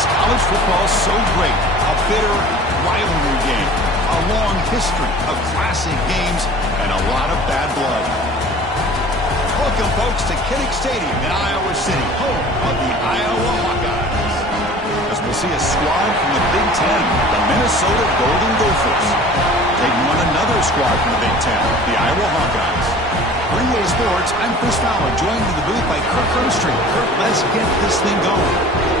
College football is so great. A bitter rivalry game, a long history of classic games, and a lot of bad blood. Welcome, folks, to Kinnick Stadium in Iowa City, home of the Iowa Hawkeyes. As we'll see a squad from the Big Ten, the Minnesota Golden Gophers, taking on another squad from the Big Ten, the Iowa Hawkeyes. For EA Sports, I'm Chris Fowler, joined in the booth by Kirk Herbstreit. Kirk, let's get this thing going.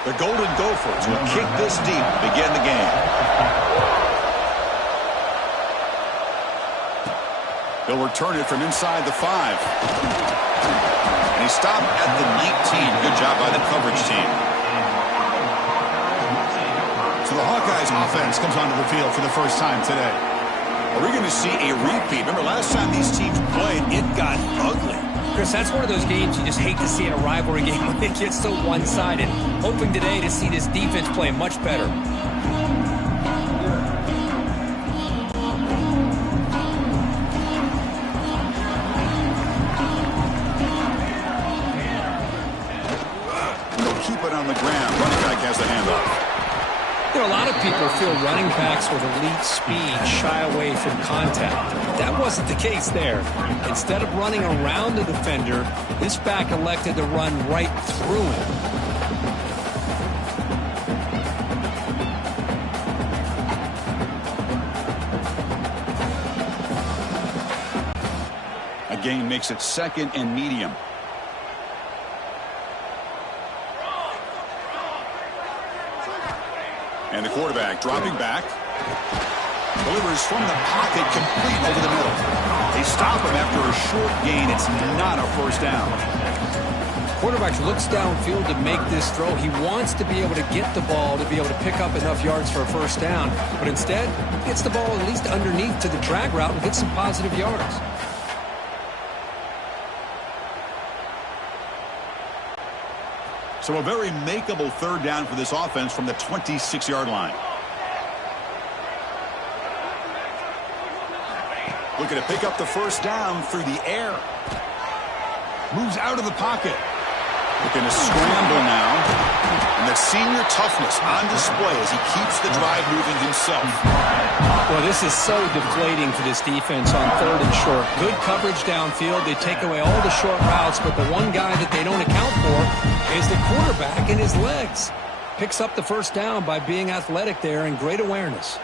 The Golden Gophers will kick this deep to begin the game. They'll return it from inside the 5. And he stopped at the 19. Good job by the coverage team. So the Hawkeyes offense comes onto the field for the first time today. Are we going to see a repeat? Remember last time these teams played, it got ugly. Chris, that's one of those games you just hate to see in a rivalry game when it gets so one-sided. Hoping today to see this defense play much better. They'll keep it on the ground. Running back has the handoff. You know, a lot of people feel running backs with elite speed shy away from contact. That wasn't the case there. Instead of running around the defender, this back elected to run right through him. A gain makes it 2nd and medium. And the quarterback dropping back. Delivers from the pocket, complete over the middle. They stop him after a short gain. It's not a first down. Quarterback looks downfield to make this throw. He wants to be able to get the ball to be able to pick up enough yards for a first down. But instead, he gets the ball at least underneath to the drag route and gets some positive yards. So a very makeable 3rd down for this offense from the 26-yard line. Looking to pick up the first down through the air. Moves out of the pocket. Looking to scramble now. And the senior toughness on display as he keeps the drive moving himself. Well, this is so deflating for this defense on 3rd and short. Good coverage downfield. They take away all the short routes, but the one guy that they don't account for is the quarterback and his legs. Picks up the first down by being athletic there and great awareness.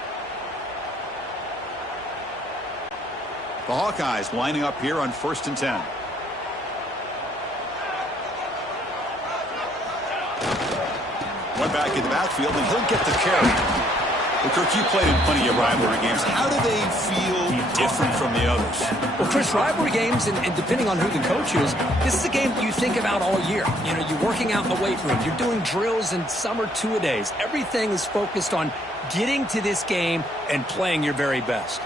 The Hawkeyes lining up here on 1st and 10. One back in the backfield, and he'll get the carry. Well, Kirk, you played in plenty of rivalry games. How do they feel different from the others? Well, Chris, rivalry games, and depending on who the coach is, this is a game you think about all year. You know, you're working out in the weight room. You're doing drills and summer two-a-days. Everything is focused on getting to this game and playing your very best.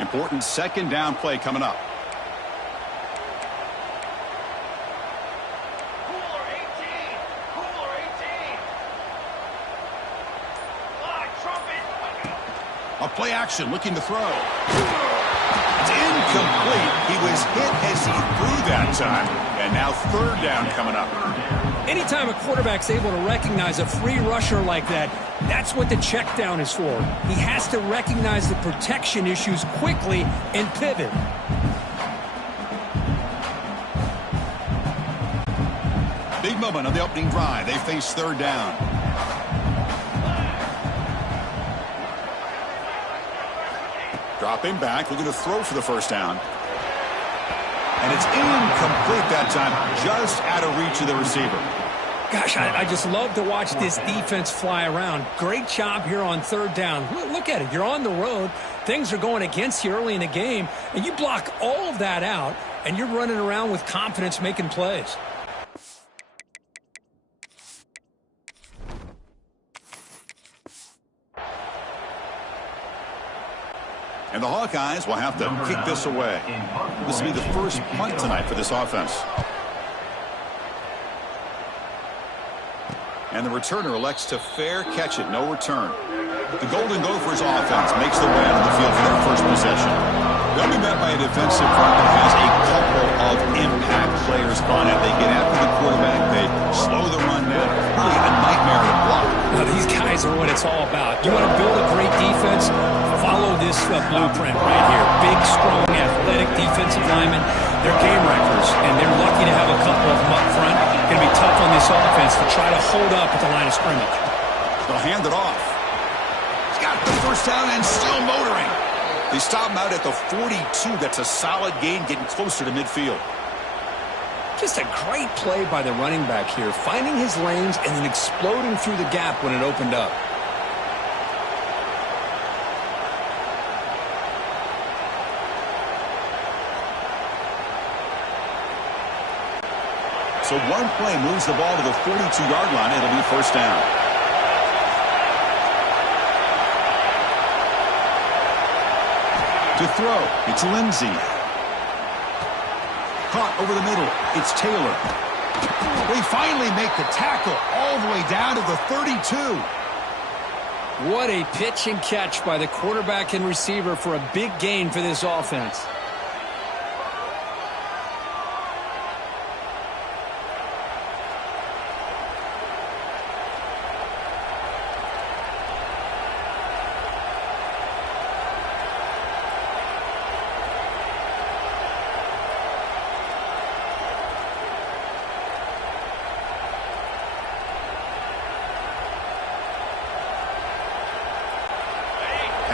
Important 2nd down play coming up. A play action, looking to throw. It's incomplete. He was hit as he threw that time. And now 3rd down coming up. Anytime a quarterback's able to recognize a free rusher like that, that's what the check down is for. He has to recognize the protection issues quickly and pivot. Big moment on the opening drive. They face third down. Dropping back, looking to throw for the first down. And it's incomplete that time, just out of reach of the receiver. Gosh, I just love to watch this defense fly around. Great job here on third down. Look at it. You're on the road. Things are going against you early in the game, and you block all of that out, and you're running around with confidence making plays. And the Hawkeyes will have to kick this away. This will be the first punt tonight for this offense. And the returner elects to fair catch it, no return. The Golden Gophers offense makes their way out of the field for their first possession. They'll be met by a defensive front that has a couple of impact players on it. They get after the quarterback. They slow the run down. Really a nightmare to block. Now, these guys are what it's all about. You want to build a great defense? Follow this blueprint right here. Big, strong, athletic defensive linemen. They're game wreckers, and they're lucky to have a couple of them up front. Going to be tough on this offense to try to hold up at the line of scrimmage. They'll hand it off. He's got the first down and still motoring. They stop him out at the 42. That's a solid gain, getting closer to midfield. Just a great play by the running back here, finding his lanes and then exploding through the gap when it opened up. So one play moves the ball to the 42-yard line. It'll be first down. To throw, it's Lindsey. Caught over the middle, it's Taylor. They finally make the tackle all the way down to the 32. What a pitch and catch by the quarterback and receiver for a big gain for this offense.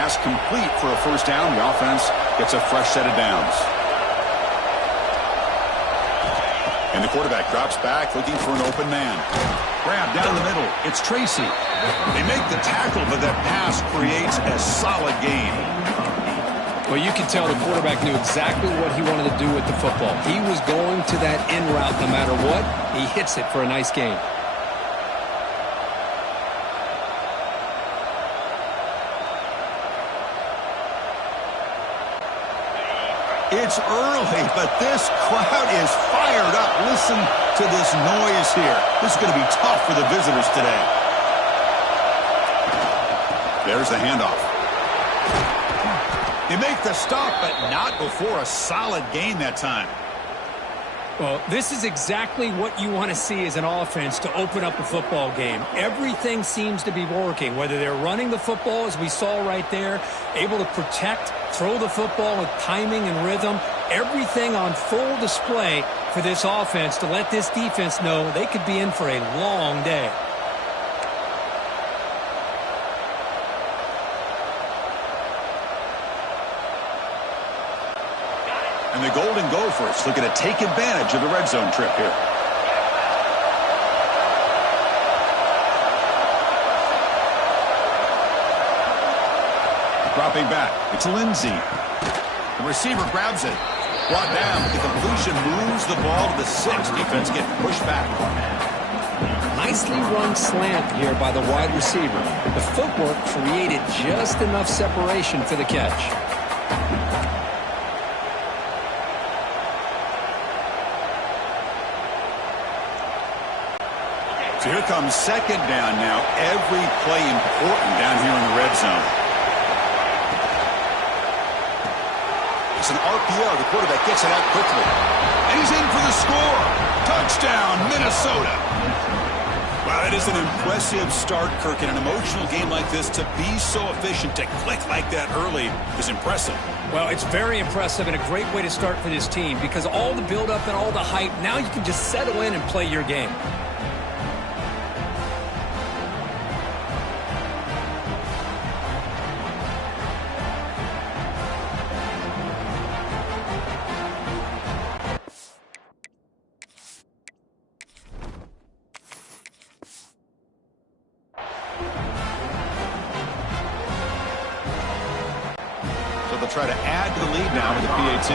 Pass complete for a first down. The offense gets a fresh set of downs. And the quarterback drops back looking for an open man. Grab down the middle. It's Tracy. They make the tackle, but that pass creates a solid gain. Well, you can tell the quarterback knew exactly what he wanted to do with the football. He was going to that in route no matter what. He hits it for a nice gain. It's early, but this crowd is fired up. Listen to this noise here. This is going to be tough for the visitors today. There's the handoff. They make the stop, but not before a solid gain that time. Well, this is exactly what you want to see as an offense to open up a football game. Everything seems to be working, whether they're running the football, as we saw right there, able to protect, throw the football with timing and rhythm, everything on full display for this offense to let this defense know they could be in for a long day. And the Golden Gophers looking to take advantage of the red zone trip here. Dropping back, it's Lindsey. The receiver grabs it. Brought down, the completion moves the ball to the 6. Defense getting pushed back. Nicely run slant here by the wide receiver. The footwork created just enough separation for the catch. So here comes second down now. Every play important down here in the red zone. It's an RPO. The quarterback gets it out quickly. And he's in for the score. Touchdown, Minnesota. Wow, that is an impressive start, Kirk. In an emotional game like this, to be so efficient, to click like that early is impressive. Well, it's very impressive and a great way to start for this team because all the buildup and all the hype, now you can just settle in and play your game. try to add to the lead now with the PAT.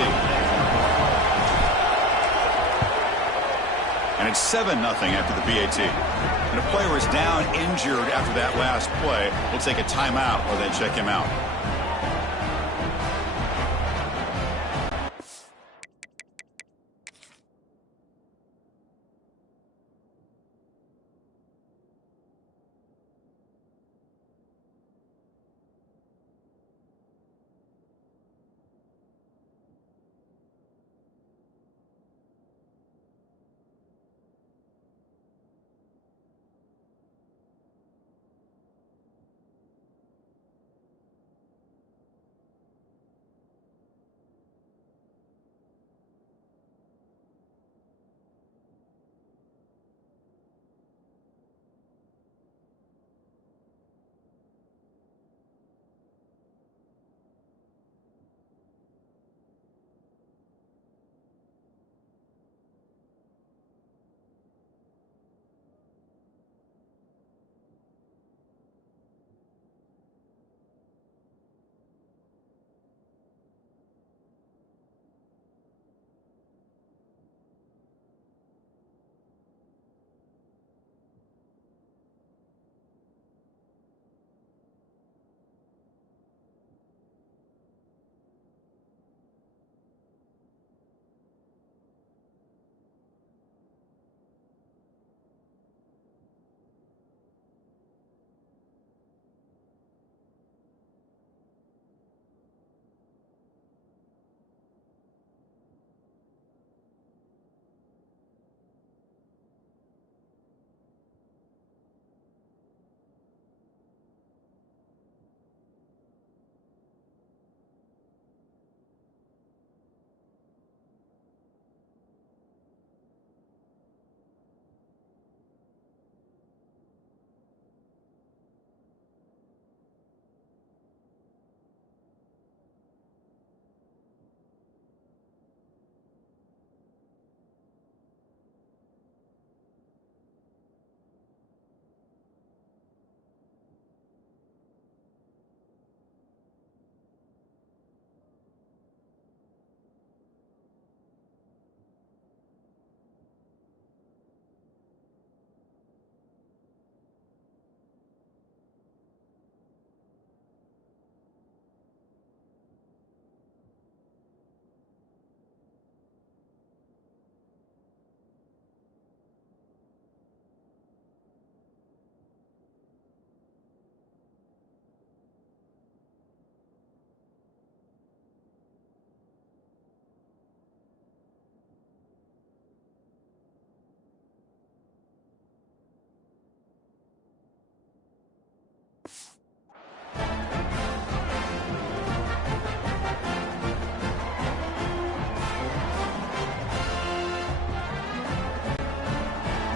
And it's 7-0 after the PAT. And a player is down injured after that last play. We'll take a timeout or then check him out.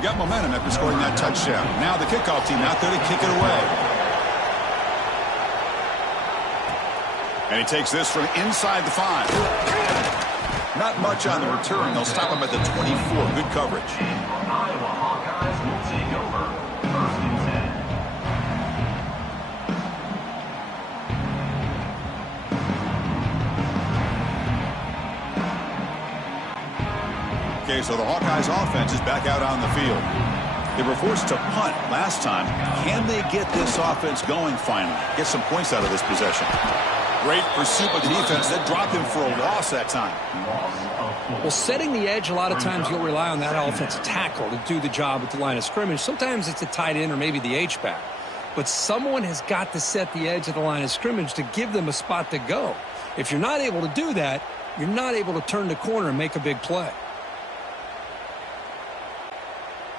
Got momentum after scoring that touchdown. Now the kickoff team out there to kick it away. And he takes this from inside the 5. Not much on the return. They'll stop him at the 24. Good coverage. Iowa Hawkeyes will take over. 1st and 10. Okay, so the Hawkeyes offense is back out on the field. They were forced to punt last time. Can they get this offense going finally? Get some points out of this possession. Great pursuit by the defense. That dropped him for a loss that time. Well, setting the edge, a lot of times you'll rely on that offensive tackle to do the job at the line of scrimmage. Sometimes it's a tight end or maybe the H-back. But someone has got to set the edge of the line of scrimmage to give them a spot to go. If you're not able to do that, you're not able to turn the corner and make a big play.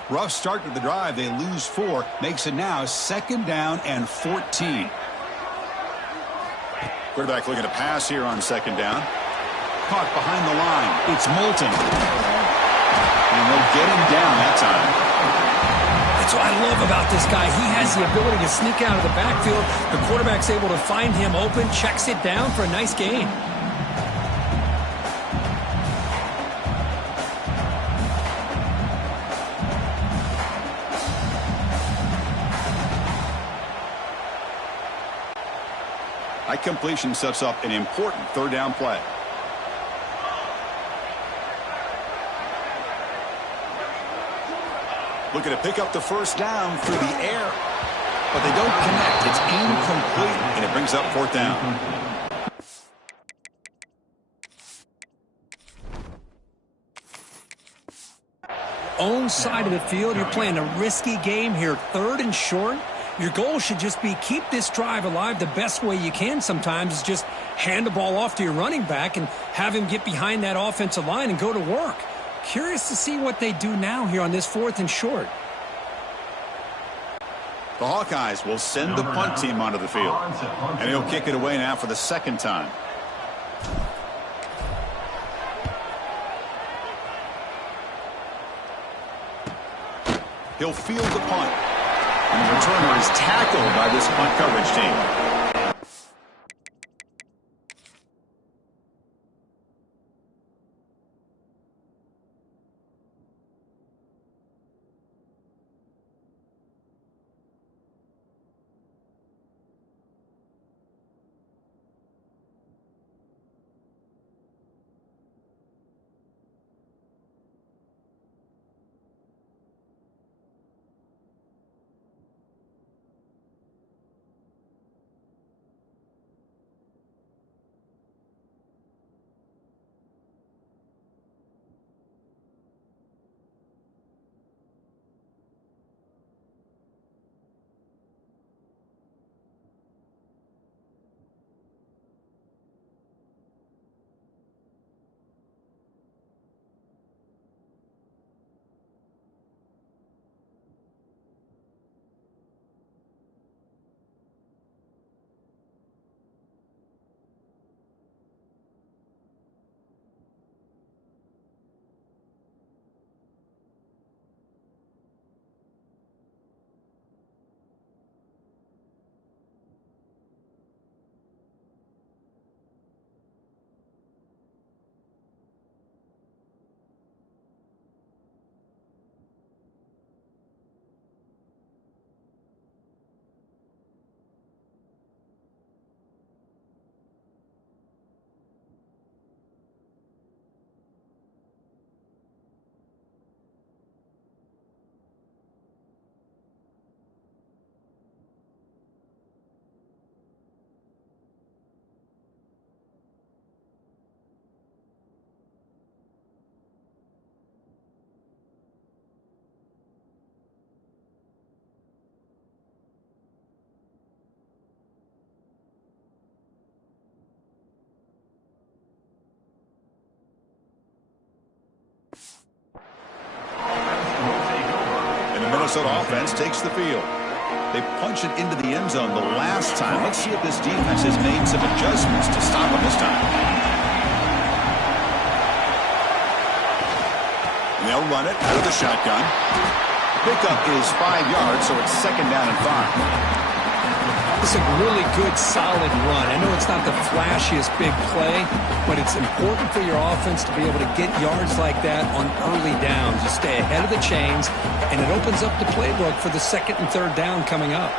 Rough start to the drive. They lose 4. Makes it now 2nd down and 14. Quarterback looking to pass here on 2nd down. Caught behind the line. It's Moulton. And they'll get him down that time. That's what I love about this guy. He has the ability to sneak out of the backfield. The quarterback's able to find him open, checks it down for a nice gain. That completion sets up an important third down play. Looking to pick up the first down through the air. But they don't connect. It's incomplete, and it brings up fourth down. Own side of the field, you're playing a risky game here, 3rd and short. Your goal should just be keep this drive alive the best way you can sometimes is just hand the ball off to your running back and have him get behind that offensive line and go to work. Curious to see what they do now here on this 4th and short. The Hawkeyes will send the punt team onto the field. And he'll kick it away now for the second time. He'll field the punt. And the returner is tackled by this punt coverage team. Minnesota offense takes the field. They punch it into the end zone the last time. Let's see if this defense has made some adjustments to stop them this time. And they'll run it out of the shotgun. Pickup is 5 yards, so it's 2nd down and 5. It's a really good, solid run. I know it's not the flashiest big play, but it's important for your offense to be able to get yards like that on early downs. You stay ahead of the chains, and it opens up the playbook for the 2nd and 3rd down coming up.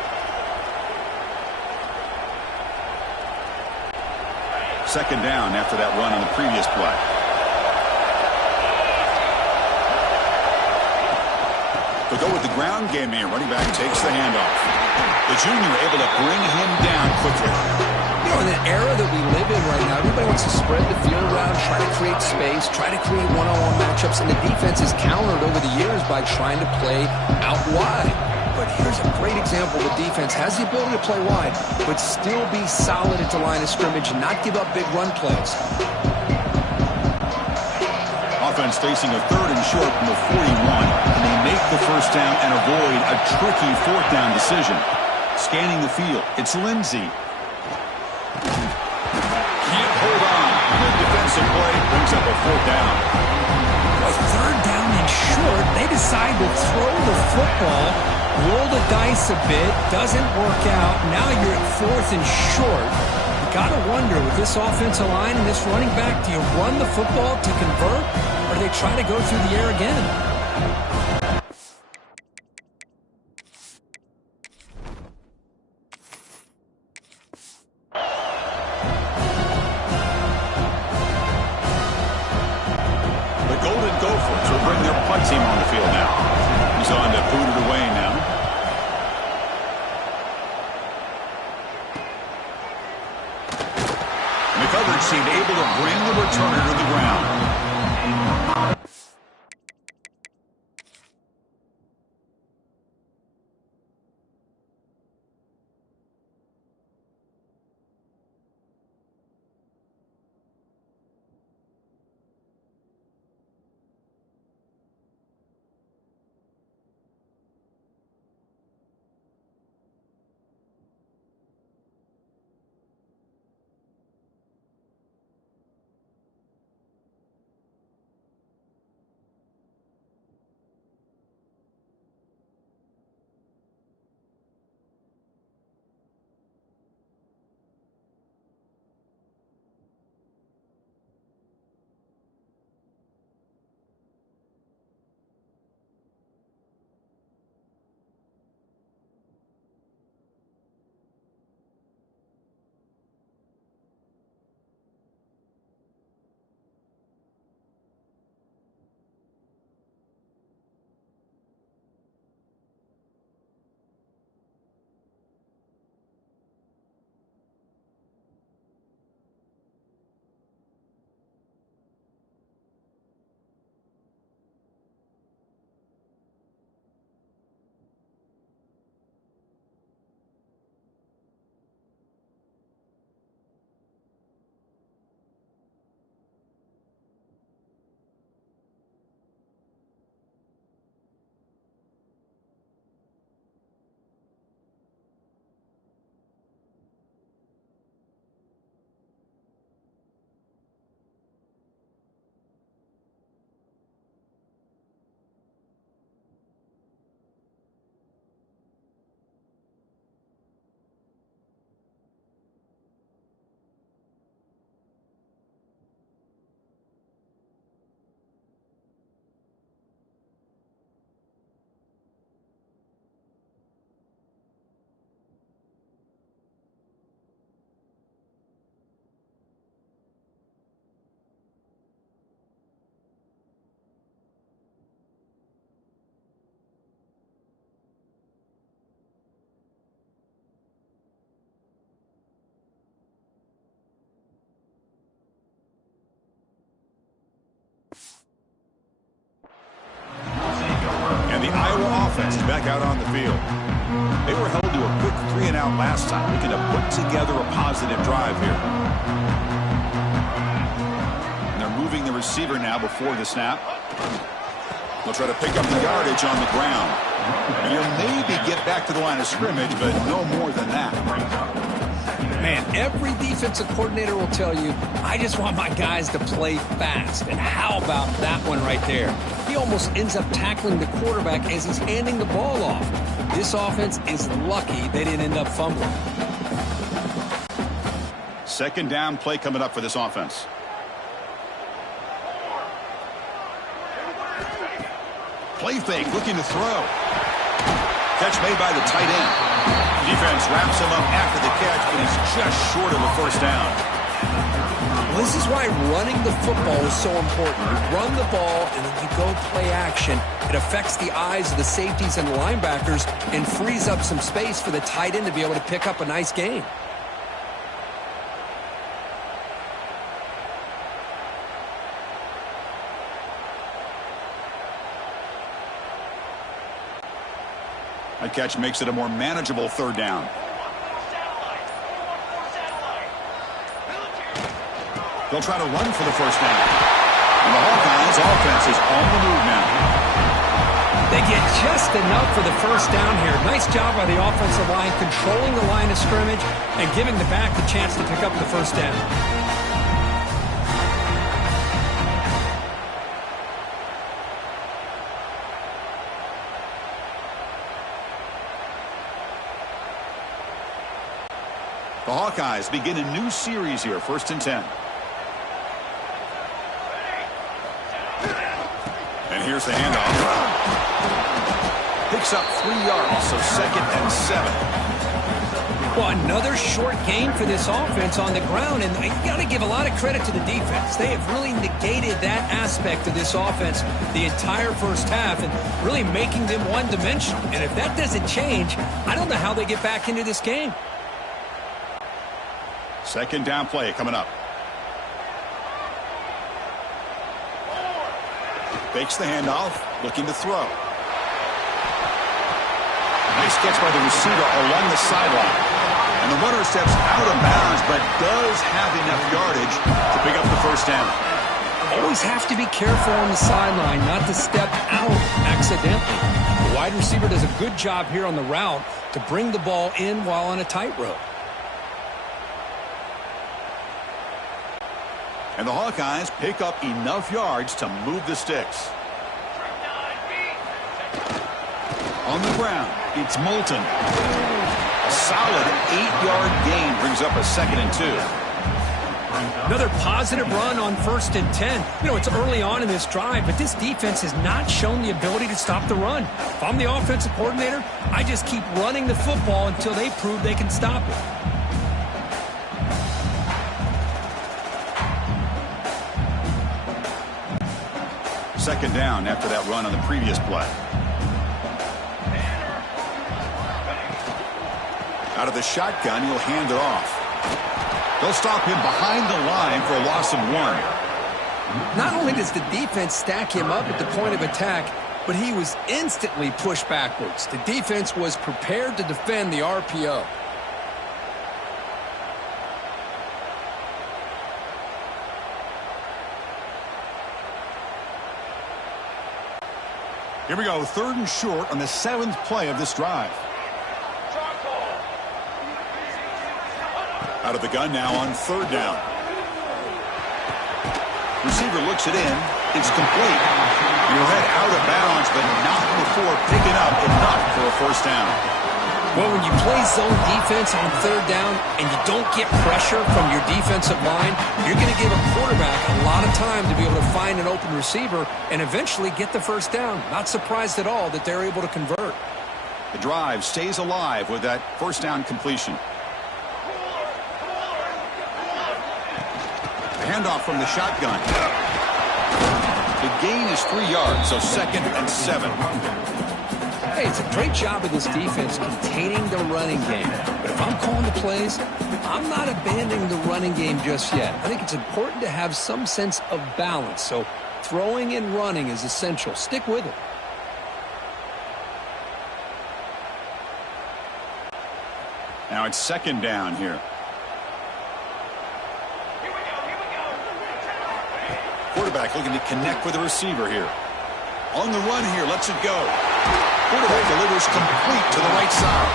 2nd down after that run on the previous play. They'll go with the ground game here. Running back takes the handoff. The junior able to bring him down quickly. You know, in the era that we live in right now, everybody wants to spread the field around, try to create space, try to create one-on-one matchups, and the defense is countered over the years by trying to play out wide. But here's a great example. The defense has the ability to play wide, but still be solid at the line of scrimmage and not give up big run plays. Offense facing a 3rd and short from the 41, and they make the first down and avoid a tricky 4th down decision. Scanning the field, it's Lindsey. Can't hold on. Good defensive play brings up a 4th down. A 3rd down and short, they decide to throw the football, roll the dice a bit, doesn't work out. Now you're at 4th and short. You got to wonder, with this offensive line and this running back, do you run the football to convert, or do they try to go through the air again? team on the field now. He's on to boot it away now. McCutcheon seemed able to bring the returner to the ground. And the Iowa offense is back out on the field. They were held to a quick 3-and-out last time, looking to put together a positive drive here. And they're moving the receiver now before the snap. They'll try to pick up the yardage on the ground. And you'll maybe get back to the line of scrimmage, but no more than that. Man, every defensive coordinator will tell you, I just want my guys to play fast. And how about that one right there? He almost ends up tackling the quarterback as he's handing the ball off. This offense is lucky they didn't end up fumbling. Second down play coming up for this offense. Play fake, looking to throw. Catch made by the tight end. Defense wraps him up after the catch, but he's just short of a first down. Well, this is why running the football is so important. You run the ball, and then you go play action. It affects the eyes of the safeties and the linebackers and frees up some space for the tight end to be able to pick up a nice gain. That catch makes it a more manageable third down. They'll try to run for the first down. And the Hawkeyes offense is on the move now. They get just enough for the first down here. Nice job by the offensive line, controlling the line of scrimmage and giving the back the chance to pick up the first down. The Hawkeyes begin a new series here, 1st and 10. And here's the handoff. Picks up 3 yards, so 2nd and 7. Well, another short gain for this offense on the ground, and you got to give a lot of credit to the defense. They have really negated that aspect of this offense the entire first half and really making them one-dimensional. And if that doesn't change, I don't know how they get back into this game. Second down play coming up. Fakes the handoff, looking to throw. Nice catch by the receiver along the sideline. And the runner steps out of bounds, but does have enough yardage to pick up the first down. Always have to be careful on the sideline not to step out accidentally. The wide receiver does a good job here on the route to bring the ball in while on a tightrope. And the Hawkeyes pick up enough yards to move the sticks. On the ground, it's Moulton. A solid 8-yard gain brings up a 2nd and 2. Another positive run on 1st and 10. You know, it's early on in this drive, but this defense has not shown the ability to stop the run. If I'm the offensive coordinator, I just keep running the football until they prove they can stop it. Second down after that run on the previous play. Out of the shotgun, he'll hand it off. They'll stop him behind the line for a loss of 1. Not only does the defense stack him up at the point of attack, but he was instantly pushed backwards. The defense was prepared to defend the RPO. Here we go, 3rd and short on the 7th play of this drive. Out of the gun now on 3rd down. Receiver looks it in. It's complete. He'll head out of bounds, but not before picking up enough for a first down. Well, when you play zone defense on 3rd down and you don't get pressure from your defensive line, you're going to give a quarterback a lot of time to be able to find an open receiver and eventually get the first down. Not surprised at all that they're able to convert. The drive stays alive with that first down completion. The handoff from the shotgun. The gain is 3 yards, so 2nd and 7. Hey, it's a great job of this defense containing the running game. But if I'm calling the plays, I'm not abandoning the running game just yet. I think it's important to have some sense of balance. So throwing and running is essential. Stick with it. Now it's 2nd down here. Quarterback looking to connect with the receiver here. On the run here, lets it go. Quarterback delivers complete to the right side.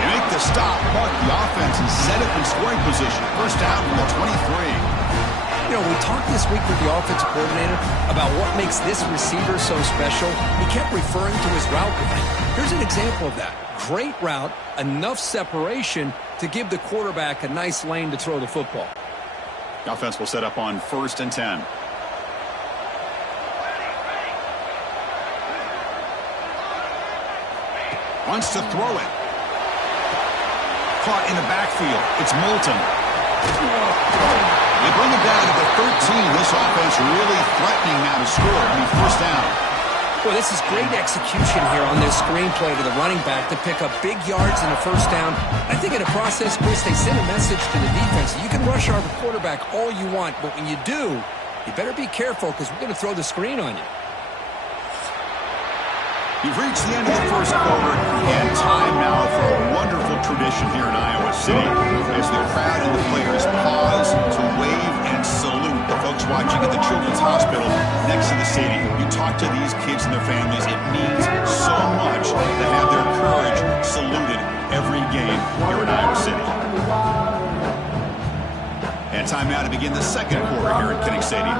They make the stop, mark the offense, and set it in scoring position. First down from the 23. You know, we talked this week with the offensive coordinator about what makes this receiver so special. He kept referring to his route running. Here's an example of that. Great route, enough separation to give the quarterback a nice lane to throw the football. The offense will set up on 1st and 10. Wants to throw it. Caught in the backfield. It's Moulton. They bring him down to the 13. This offense really threatening now to score. First down. Well, this is great execution here on this screenplay to the running back to pick up big yards in a first down. I think in a process, Chris, they send a message to the defense. You can rush our quarterback all you want, but when you do, you better be careful because we're going to throw the screen on you. We've reached the end of the first quarter, and time now for a wonderful tradition here in Iowa City as the crowd and the players pause to wave and salute the folks watching at the Children's Hospital next to the stadium. You talk to these kids and their families. It means so much to have their courage saluted every game here in Iowa City. And time now to begin the second quarter here at Kinnick Stadium.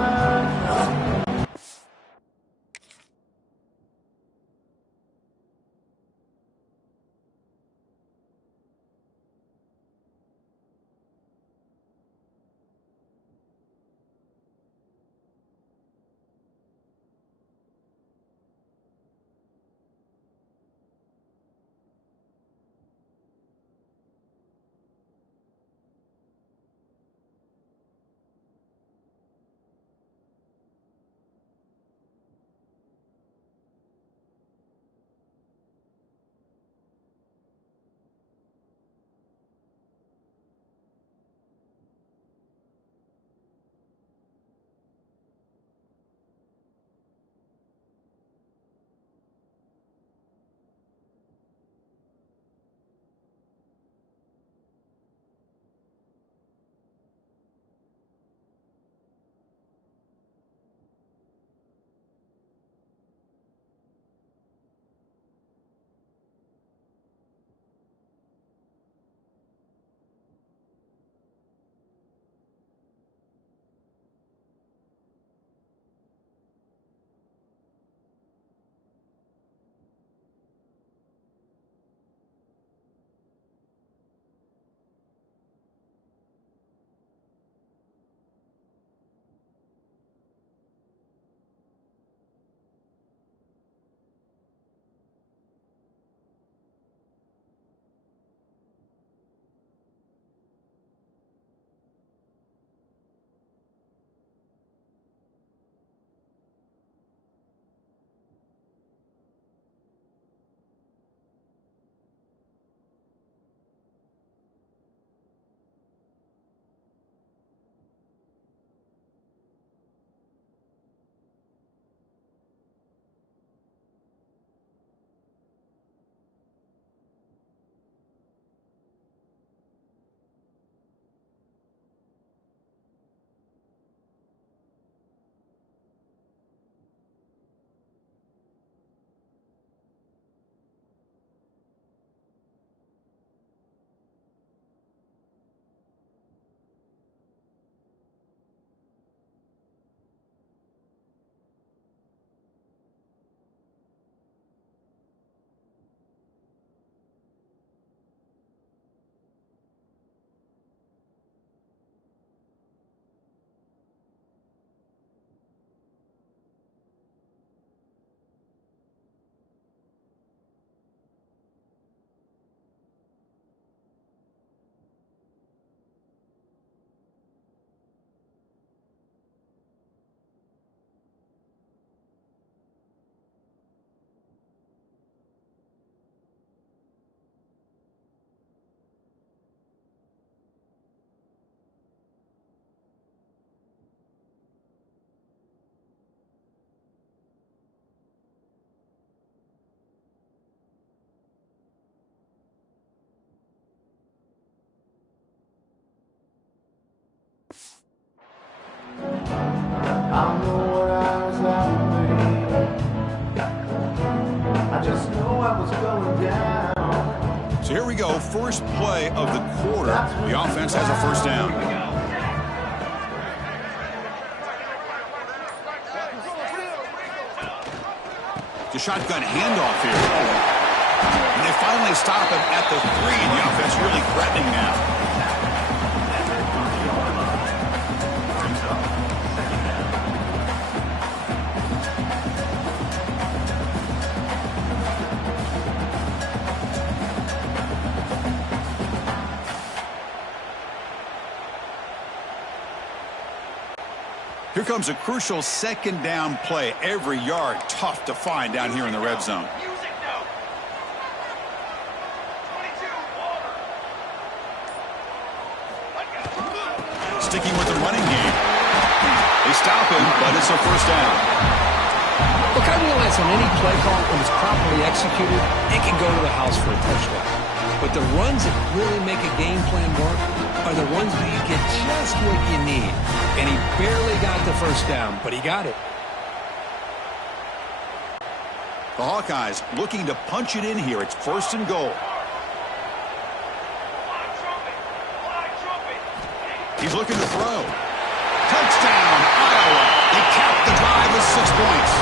So here we go, first play of the quarter. The offense has a first down. The shotgun handoff here. And they finally stop him at the 3. The offense really threatening now. Here comes a crucial second down play. Every yard tough to find down here in the red zone. Sticking with the running game. They stop him, but it's a first down. Look, I realize on any play call, when it's properly executed, it can go to the house for a touchdown. But the runs that really make a game plan work are the ones where you get just what you need. And he barely got the first down, but he got it. The Hawkeyes looking to punch it in here. It's first and goal. He's looking to throw. Touchdown, Iowa. They cap the drive with 6 points.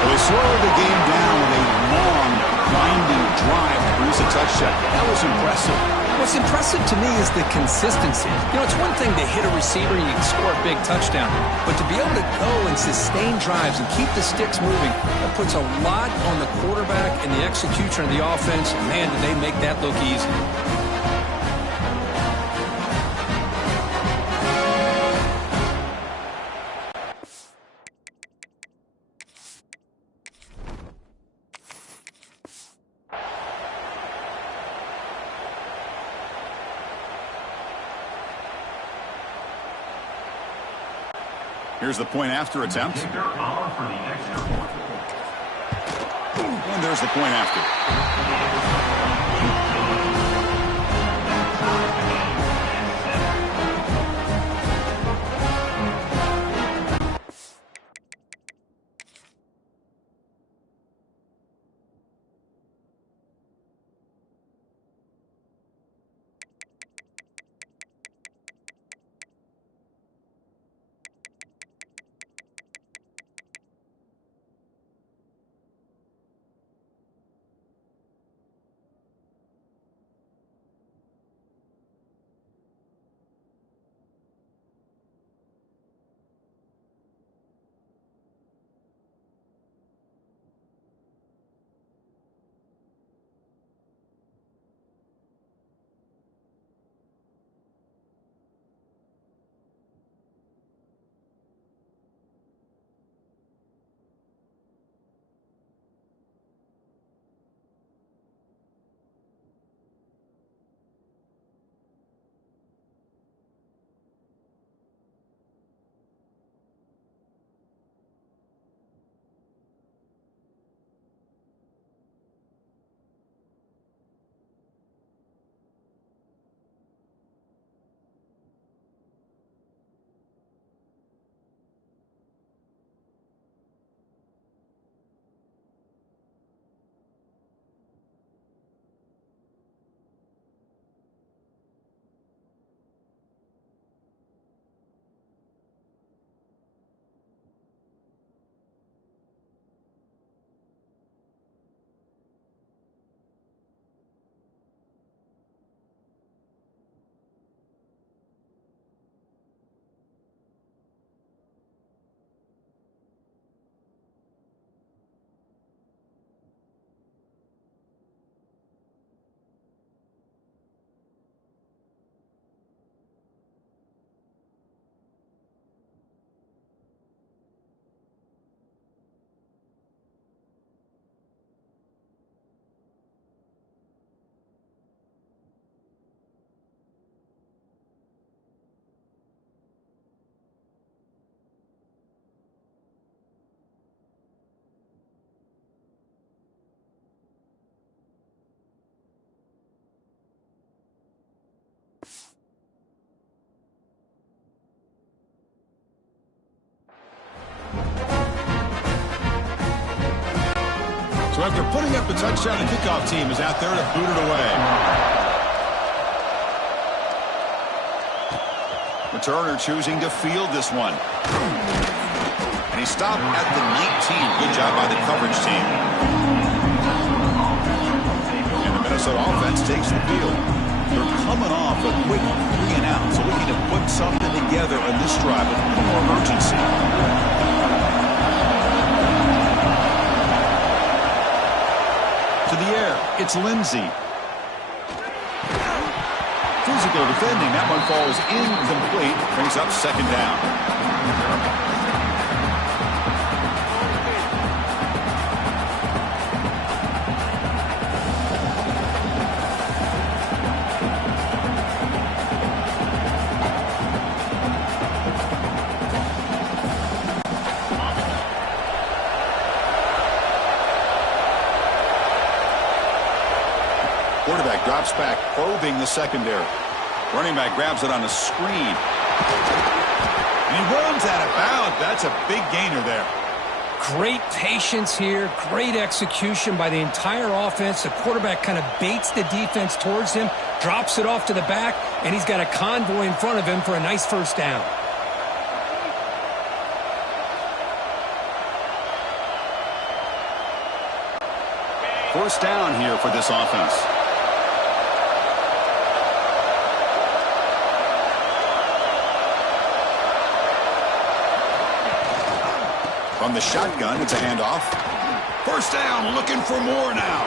Well, they slowed the game down with a long, winding drive to produce a touchdown. That was impressive. What's impressive to me is the consistency. You know, it's one thing to hit a receiver and you can score a big touchdown, but to be able to go and sustain drives and keep the sticks moving, that puts a lot on the quarterback and the execution of the offense. Man, did they make that look easy. Here's the point after attempt. Kicker on for the extra point. And there's the point after. So after putting up the touchdown, the kickoff team is out there to boot it away. Returner choosing to field this one. And he stopped at the 19. Good job by the coverage team. And the Minnesota offense takes the field. They're coming off a quick 3-and-out, so looking to put something together on this drive with a little more urgency. To the air, it's Lindsey. Physical defending, that one falls incomplete, brings up second down. Quarterback drops back, probing the secondary. Running back grabs it on a screen. And he runs out of bounds. That's a big gainer there. Great patience here. Great execution by the entire offense. The quarterback kind of baits the defense towards him, drops it off to the back, and he's got a convoy in front of him for a nice first down. First down here for this offense. From the shotgun, it's a handoff. First down, looking for more now.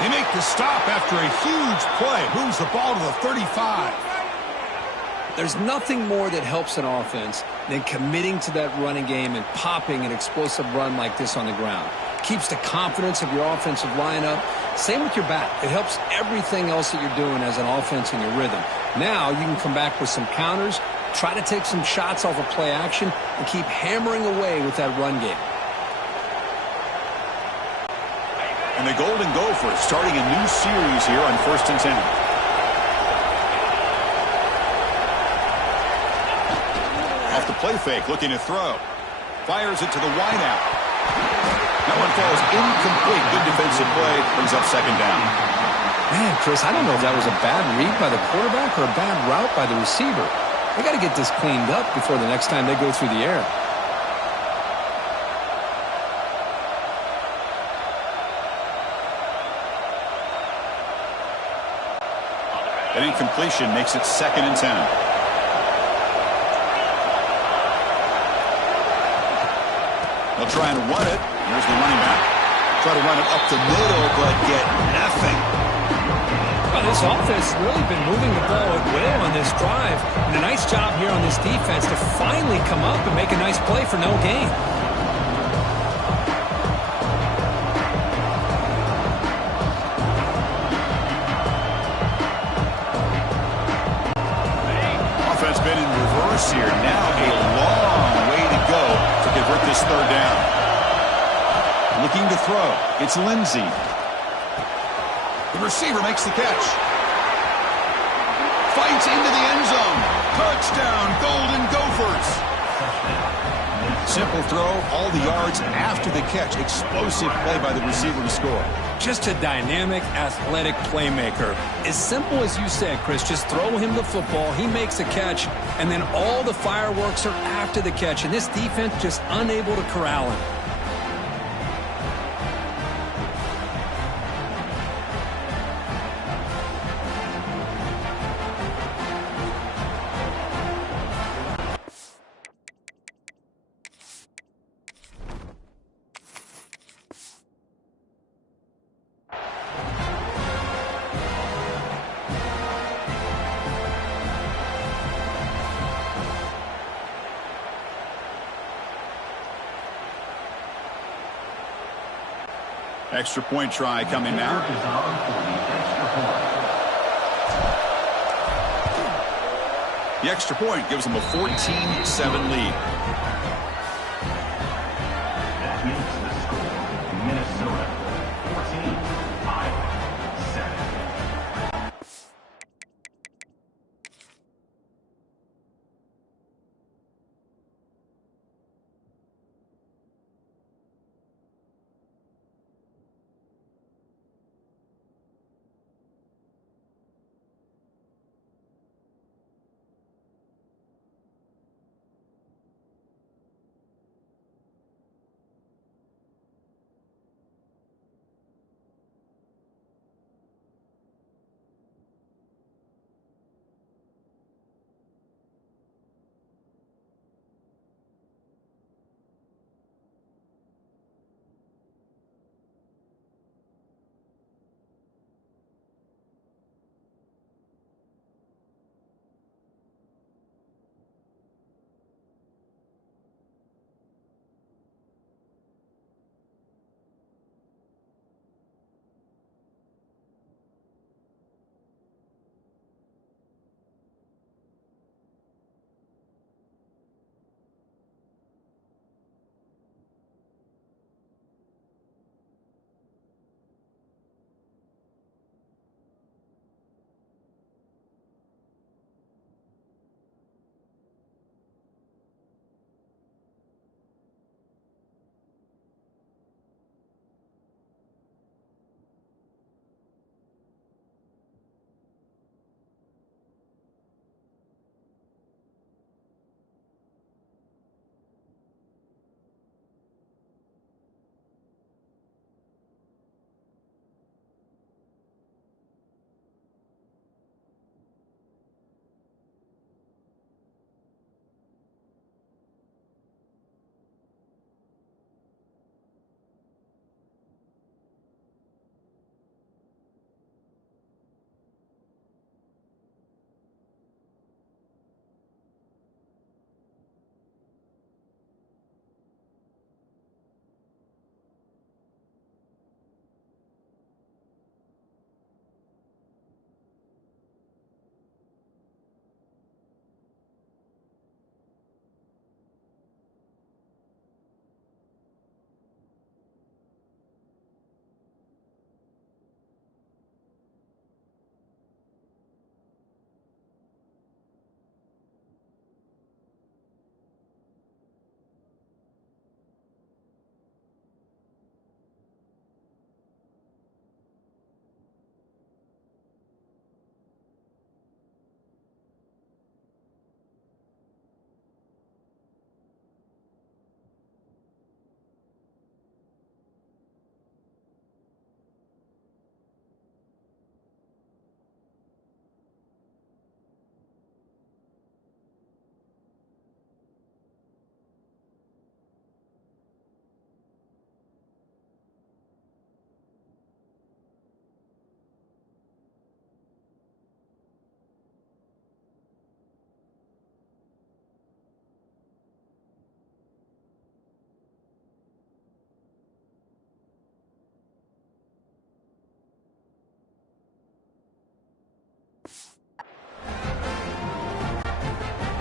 They make the stop after a huge play. Moves the ball to the 35. There's nothing more that helps an offense than committing to that running game and popping an explosive run like this on the ground. Keeps the confidence of your offensive lineup. Same with your back. It helps everything else that you're doing as an offense in your rhythm. Now you can come back with some counters, try to take some shots off of play action, and keep hammering away with that run game. And the Golden Gophers starting a new series here on 1st and 10. Off the play fake, looking to throw. Fires it to the wideout. That one falls incomplete. Good defensive play. Brings up second down. Man, Chris, I don't know if that was a bad read by the quarterback or a bad route by the receiver. They got to get this cleaned up before the next time they go through the air. That incompletion makes it 2nd and 10. They'll try and run it. Here's the running back. Try to run it up the middle, but get nothing. Well, this offense has really been moving the ball at will on this drive. And a nice job here on this defense to finally come up and make a nice play for no gain. Offense been in reverse here. Now a long way to go to convert this third down. Looking to throw. It's Lindsey. The receiver makes the catch. Fights into the end zone. Touchdown, Golden Gophers. Simple throw, all the yards after the catch. Explosive play by the receiver to score. Just a dynamic, athletic playmaker. As simple as you said, Chris, just throw him the football, he makes a catch, and then all the fireworks are after the catch, and this defense just unable to corral him. Extra point try coming now. The extra point gives them a 14-7 lead. That makes the score Minnesota 14, Iowa 7.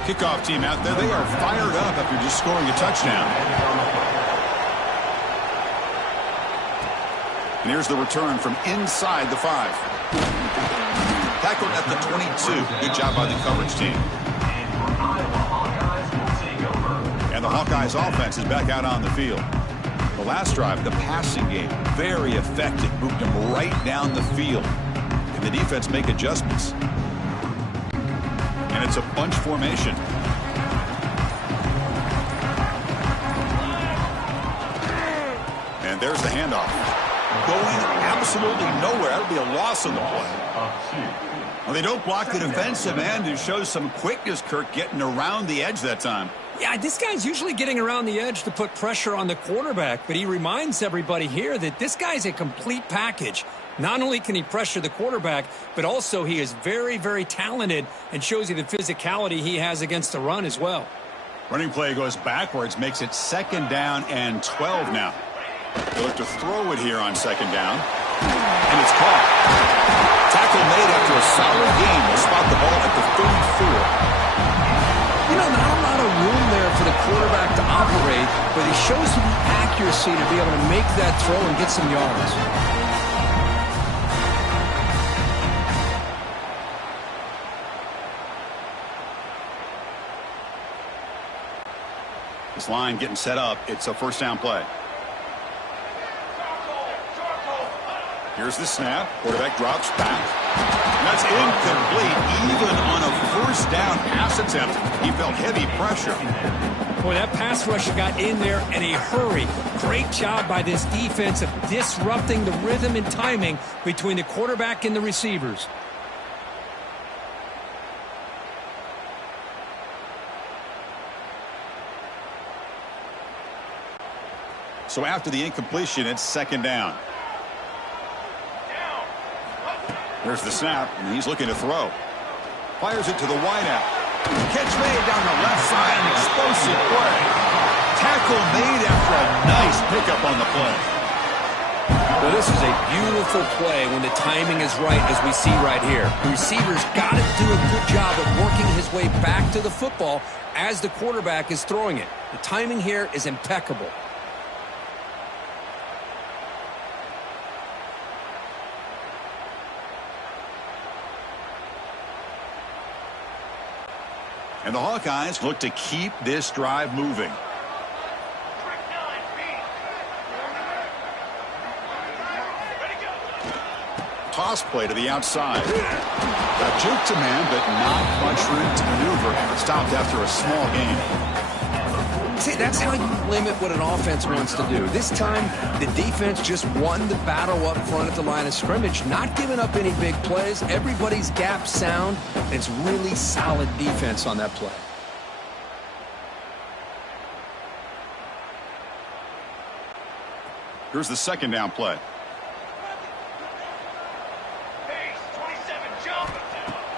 Kickoff team out there, they are fired up after just scoring a touchdown. And here's the return from inside the 5. Tackled at the 22. Good job by the coverage team. And the Hawkeyes offense is back out on the field. The last drive, the passing game, very effective. Moved them right down the field. And the defense make adjustments. And it's a bunch formation. And there's the handoff. Going absolutely nowhere. That'll be a loss on the play. Well, they don't block the defensive end and shows some quickness, Kirk, getting around the edge that time. Yeah, this guy's usually getting around the edge to put pressure on the quarterback, but he reminds everybody here that this guy's a complete package. Not only can he pressure the quarterback, but also he is very, very talented and shows you the physicality he has against the run as well. Running play goes backwards, makes it 2nd down and 12 now. They look to throw it here on 2nd down. And it's caught. Tackle made after a solid gain. Will spot the ball at the 34. You know, not a lot of room there for the quarterback to operate, but he shows you the accuracy to be able to make that throw and get some yards. This line getting set up. It's a 1st down play. Here's the snap. Quarterback drops back. And that's incomplete. Even on a 1st down pass attempt, he felt heavy pressure. Boy, that pass rusher got in there in a hurry. Great job by this defense of disrupting the rhythm and timing between the quarterback and the receivers. So after the incompletion, it's 2nd down. There's the snap, and he's looking to throw. Fires it to the wideout. Catch made down the left side, an explosive play. Tackle made after a nice pickup on the play. Well, this is a beautiful play when the timing is right, as we see right here. The receiver's got to do a good job of working his way back to the football as the quarterback is throwing it. The timing here is impeccable. And the Hawkeyes look to keep this drive moving. Toss play to the outside. Got juke to man, but not much room to maneuver. Stopped after a small gain. See, that's how you limit what an offense wants to do. This time, the defense just won the battle up front at the line of scrimmage, not giving up any big plays. Everybody's gap sound. It's really solid defense on that play. Here's the 2nd down play.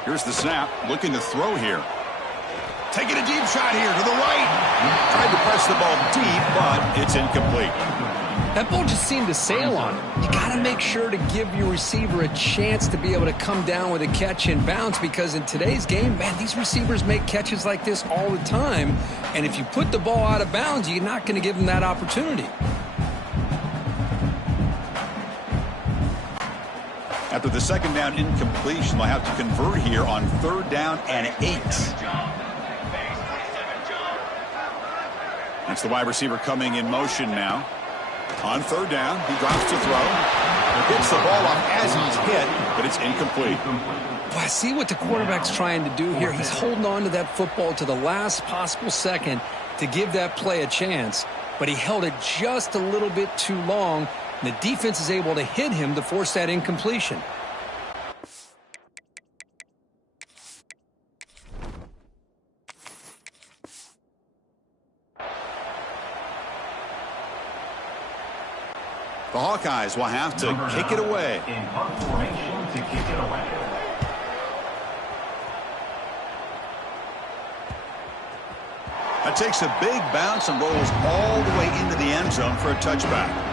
Here's the snap. Looking to throw here. Taking a deep shot here to the right. Tried to press the ball deep, but it's incomplete. That ball just seemed to sail on him. You got to make sure to give your receiver a chance to be able to come down with a catch and bounce, because in today's game, man, these receivers make catches like this all the time. And if you put the ball out of bounds, you're not going to give them that opportunity. After the 2nd down incompletion, they'll have to convert here on 3rd down and 8. That's the wide receiver coming in motion now. On 3rd down, he drops to throw. Gets the ball off as he's hit, but it's incomplete. Well, I see what the quarterback's trying to do here. He's holding on to that football to the last possible second to give that play a chance, but he held it just a little bit too long. The defense is able to hit him to force that incompletion. The Hawkeyes will have to kick it away. In punt formation to kick it away. That takes a big bounce and rolls all the way into the end zone for a touchback.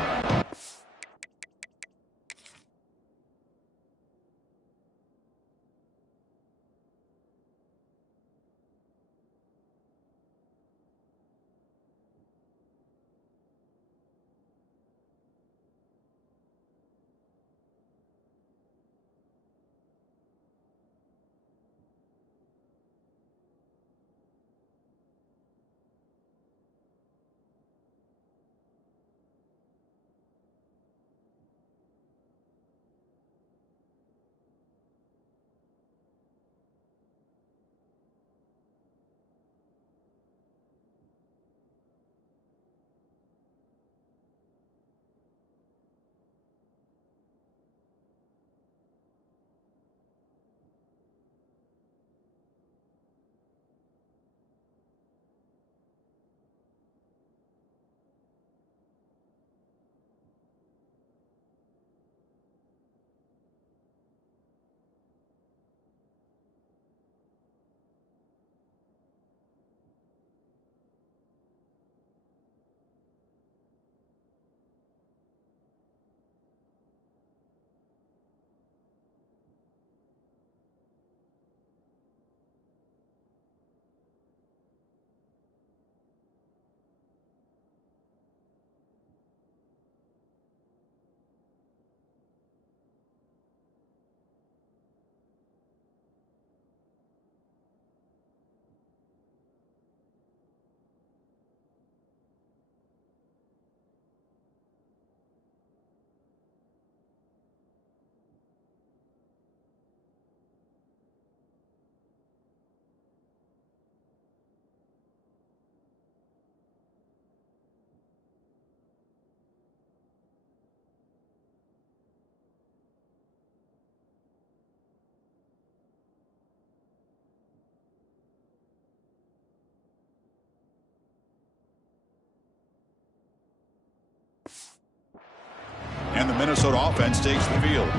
And the Minnesota offense takes the field.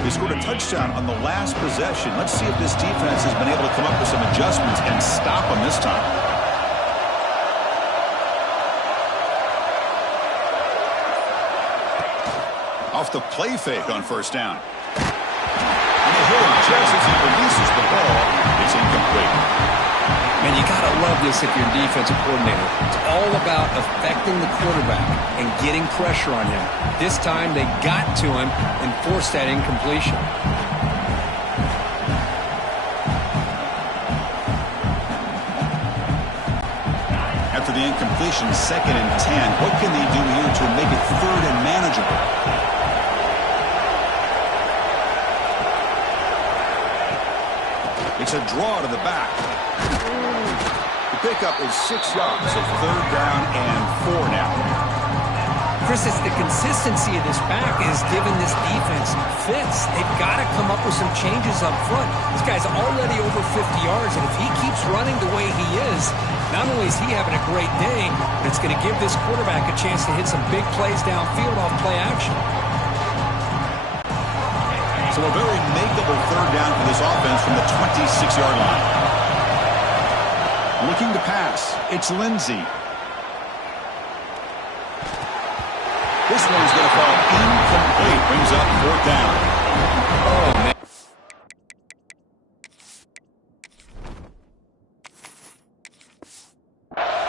They scored a touchdown on the last possession. Let's see if this defense has been able to come up with some adjustments and stop them this time. Off the play fake on first down. And they hit him just as he releases the ball. It's incomplete. Man, you got to love this if you're a defensive coordinator. It's all about affecting the quarterback and getting pressure on him. This time they got to him and forced that incompletion. After the incompletion, 2nd and 10. What can they do here to make it 3rd and manageable? It's a draw to the back. The pickup is 6 yards, so 3rd down and 4 now. Chris, it's the consistency of this back is giving this defense fits. They've got to come up with some changes up front. This guy's already over 50 yards, and if he keeps running the way he is, not only is he having a great day, but it's going to give this quarterback a chance to hit some big plays downfield off play action. So a very makeable 3rd down for this offense from the 26-yard line. Looking to pass. It's Lindsey. This one's going to fall incomplete. Brings up 4th down. Oh, man.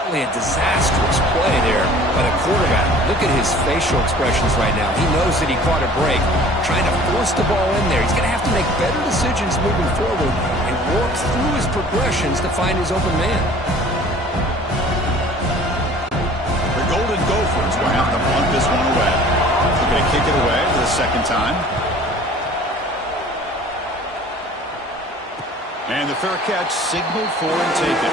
Really a disastrous play there by the quarterback. Look at his facial expressions right now. He knows that he caught a break, trying to force the ball in there. He's going to have to make better decisions moving forward and work through his progressions to find his open man. The Golden Gophers will have to punt this one away. They're going to kick it away for the 2nd time. And the fair catch signaled for and taken.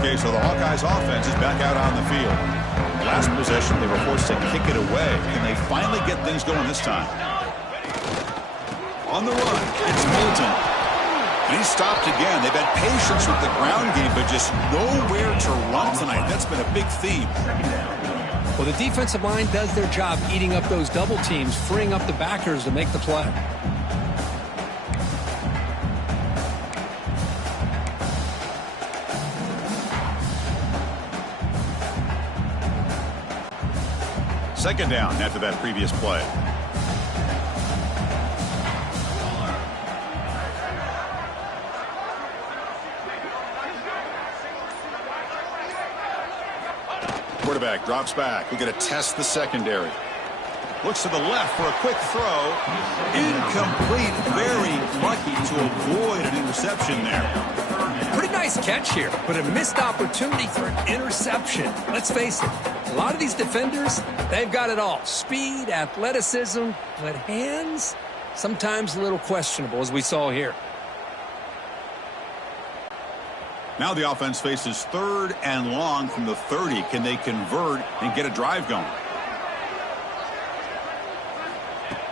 Okay, so the Hawkeyes offense is back out on the field. Last possession, they were forced to kick it away. Can they finally get things going this time? On the run, it's Milton. And he's stopped again. They've had patience with the ground game, but just nowhere to run tonight. That's been a big theme. Well, the defensive line does their job eating up those double teams, freeing up the backers to make the play. Second down after that previous play. Quarterback drops back. We're going to test the secondary. Looks to the left for a quick throw. Incomplete. Very lucky to avoid an interception there. Pretty nice catch here, but a missed opportunity for an interception. Let's face it, a lot of these defenders, they've got it all. Speed, athleticism, but hands, sometimes a little questionable, as we saw here. Now the offense faces 3rd and long from the 30. Can they convert and get a drive going?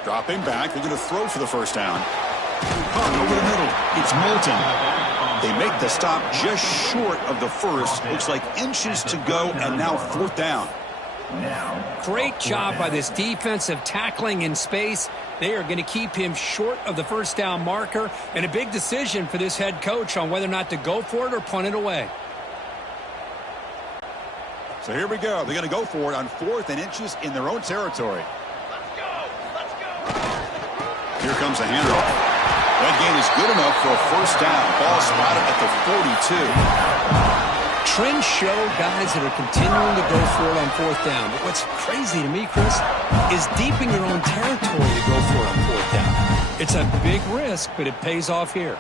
Dropping back, looking to throw for the first down. Caught over the middle. It's Moulton. They make the stop just short of the first. Looks like inches to go, and now 4th down. Great job by this defensive tackling in space. They are going to keep him short of the first down marker, and a big decision for this head coach on whether or not to go for it or punt it away. So here we go. They're going to go for it on 4th and inches in their own territory. Here comes the handoff. That gain is good enough for a first down. Ball spotted at the 42. Trends show guys that are continuing to go for it on 4th down. But what's crazy to me, Chris, is deep in your own territory to go for it on 4th down. It's a big risk, but it pays off here.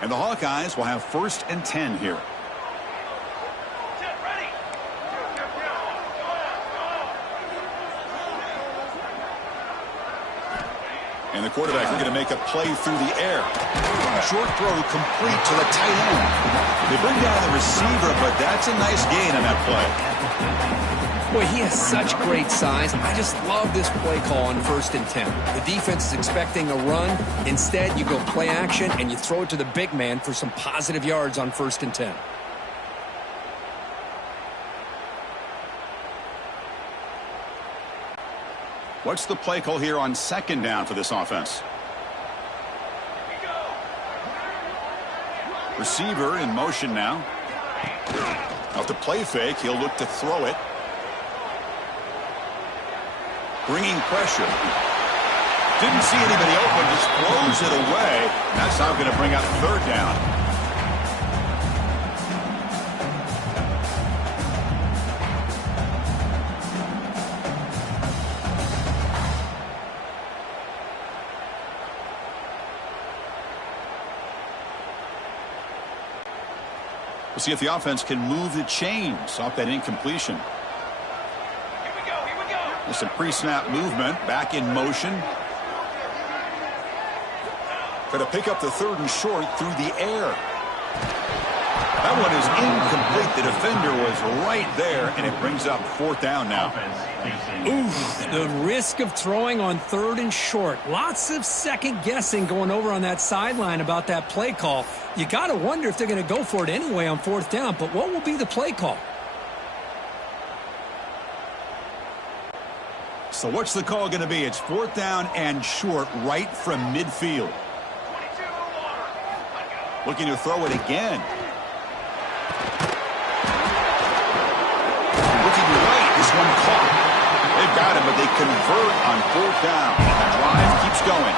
And the Hawkeyes will have 1st and 10 here. And the quarterback is going to make a play through the air. Short throw complete to the tight end. They bring down the receiver, but that's a nice gain on that play. Boy, he has such great size. I just love this play call on 1st and 10. The defense is expecting a run. Instead, you go play action, and you throw it to the big man for some positive yards on 1st and 10. What's the play call here on 2nd down for this offense? Receiver in motion now. Off the play fake, he'll look to throw it. Bringing pressure. Didn't see anybody open, just throws it away. That's now going to bring up 3rd down. We'll see if the offense can move the chains off that incompletion. Here we go. There's some pre-snap movement, back in motion. Going to pick up the 3rd and short through the air. That one is incomplete. The defender was right there, and it brings up 4th down now. Oof, the risk of throwing on 3rd and short. Lots of second guessing going over on that sideline about that play call. You got to wonder if they're going to go for it anyway on 4th down, but what will be the play call? So what's the call going to be? It's 4th down and short right from midfield. Looking to throw it again. Looking right, this one caught. They've got him, but they convert on 4th down. The drive keeps going.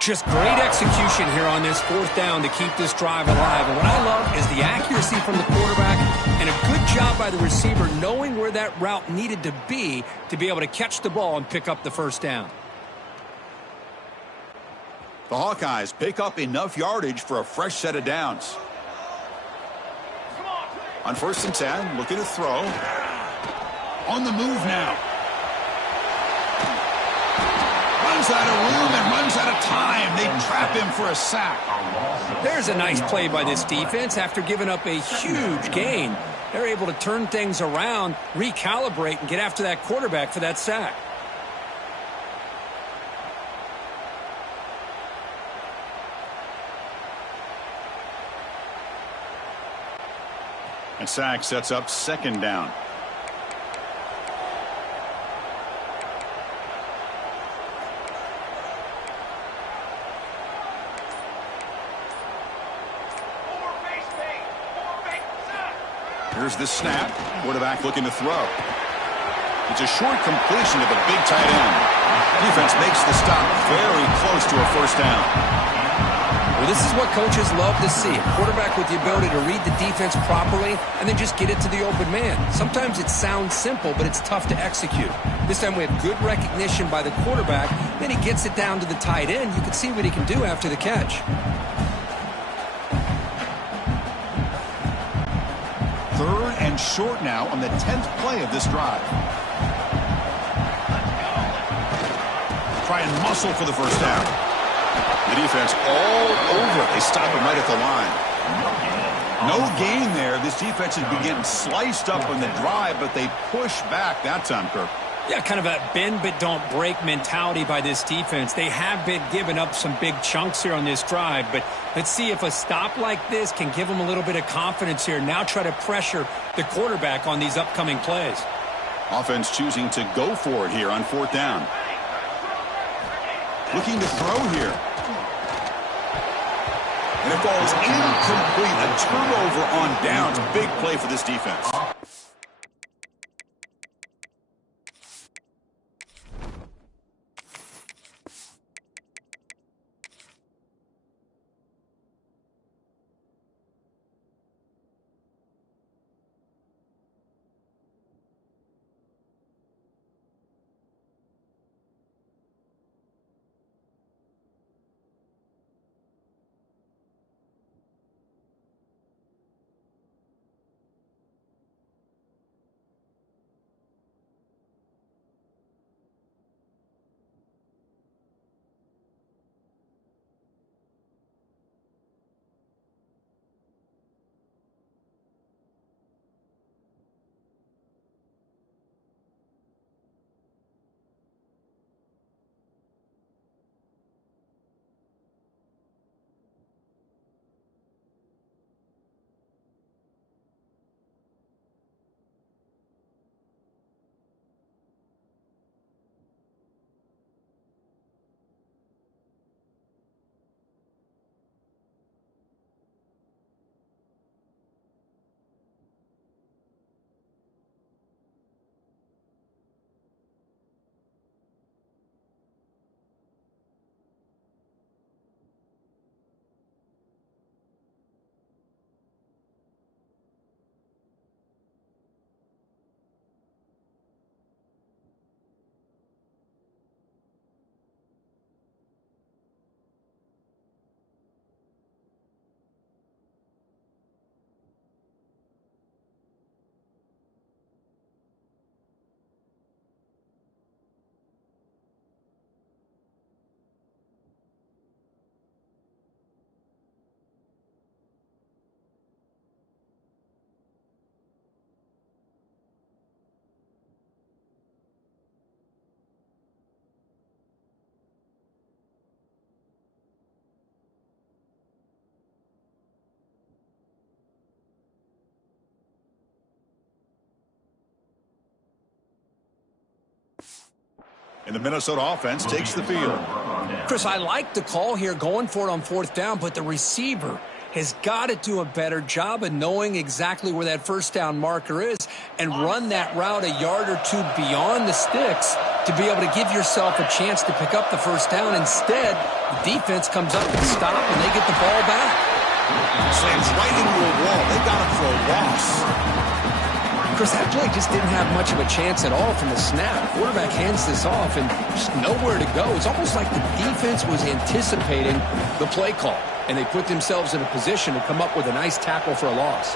Just great execution here on this 4th down to keep this drive alive. And what I love is the accuracy from the quarterback and a good job by the receiver knowing where that route needed to be able to catch the ball and pick up the 1st down. The Hawkeyes pick up enough yardage for a fresh set of downs. On 1st and 10, looking to throw. On the move now. Runs out of room and runs out of time. They trap him for a sack. There's a nice play by this defense after giving up a huge gain. they're able to turn things around, recalibrate, and get after that quarterback for that sack. And sack sets up second down. Here's the snap. Quarterback looking to throw. It's a short completion to the big tight end. Defense makes the stop very close to a first down. Well, this is what coaches love to see. A quarterback with the ability to read the defense properly and then just get it to the open man. Sometimes it sounds simple, but it's tough to execute. This time we have good recognition by the quarterback. Then he gets it down to the tight end. You can see what he can do after the catch. Third and short now on the 10th play of this drive. Try and muscle for the first down. The defense all over it. They stop him right at the line. No gain there. This defense has been getting sliced up on the drive, but they push back that time, Kirk. Yeah, kind of a bend but don't break mentality by this defense. They have been giving up some big chunks here on this drive, but let's see if a stop like this can give them a little bit of confidence here. Now try to pressure the quarterback on these upcoming plays. Offense choosing to go for it here on fourth down. Looking to throw here. And it falls incomplete. A turnover on downs. Big play for this defense. And the Minnesota offense takes the field. Chris, I like the call here going for it on fourth down, but the receiver has got to do a better job of knowing exactly where that first down marker is and run that route a yard or two beyond the sticks to be able to give yourself a chance to pick up the first down. Instead, the defense comes up and stops, and they get the ball back. Slams right into a wall. They got him for a loss. Chris, that play just didn't have much of a chance at all from the snap. The quarterback hands this off and just nowhere to go. It's almost like the defense was anticipating the play call, and they put themselves in a position to come up with a nice tackle for a loss.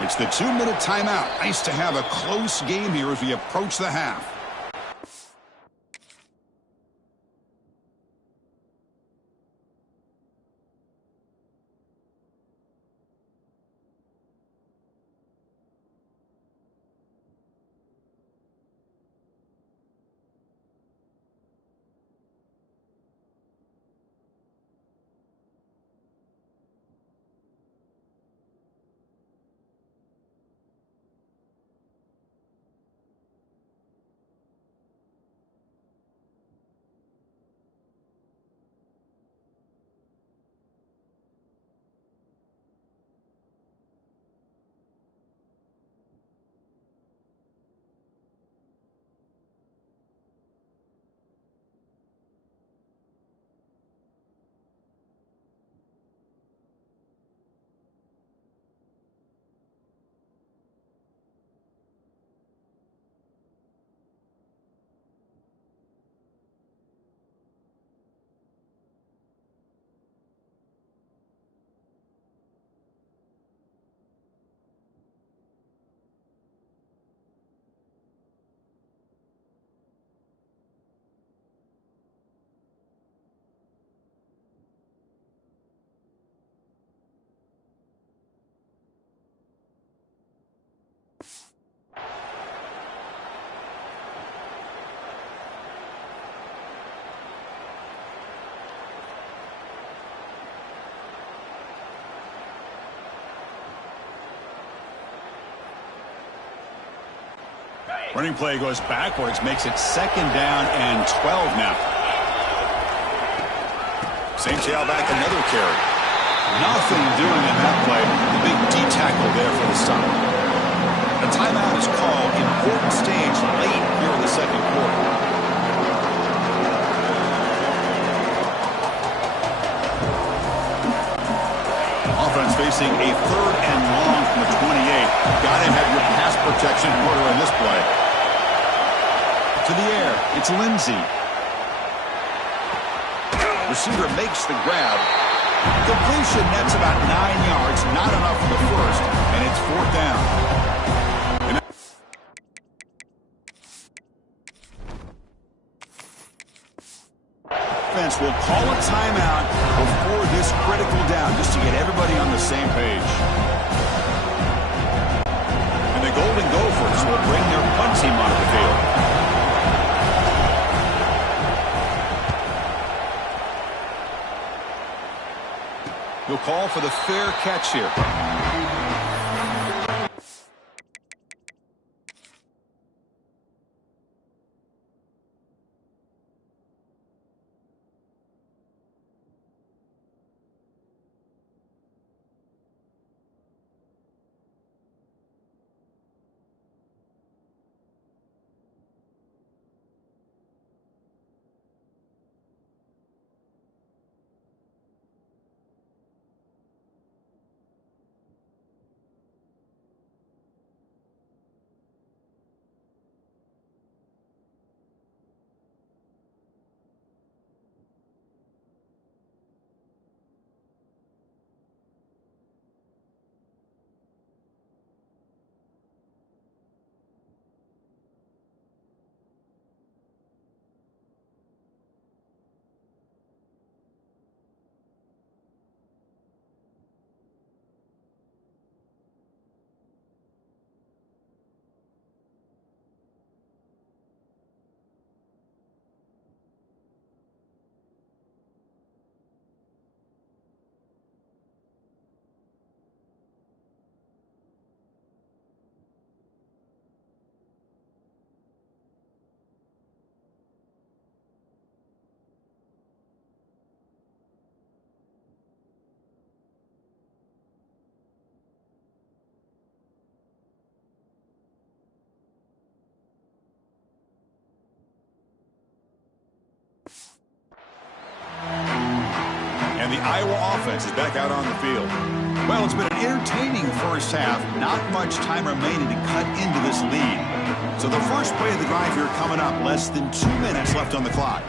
It's the 2-minute timeout. Nice to have a close game here as we approach the half. Running play goes backwards, makes it 2nd down and 12 now. St. Back another carry. Nothing doing in that play. The big D tackle there for the stop. A timeout is called. Important stage late here in the 2nd quarter. Offense facing a 3rd and long from the 28. Got to have your pass protection in order in this play. To the air, it's Lindsey. Receiver makes the grab. Completion, that's about 9 yards, not enough for the first, and it's 4th down. Defense will call a timeout before this critical down, just to get everybody on the same page. And the Golden Gophers will bring their punt team onto the field. He'll call for the fair catch here. And the Iowa offense is back out on the field. Well, it's been an entertaining first half. Not much time remaining to cut into this lead. So the first play of the drive here coming up. Less than 2 minutes left on the clock.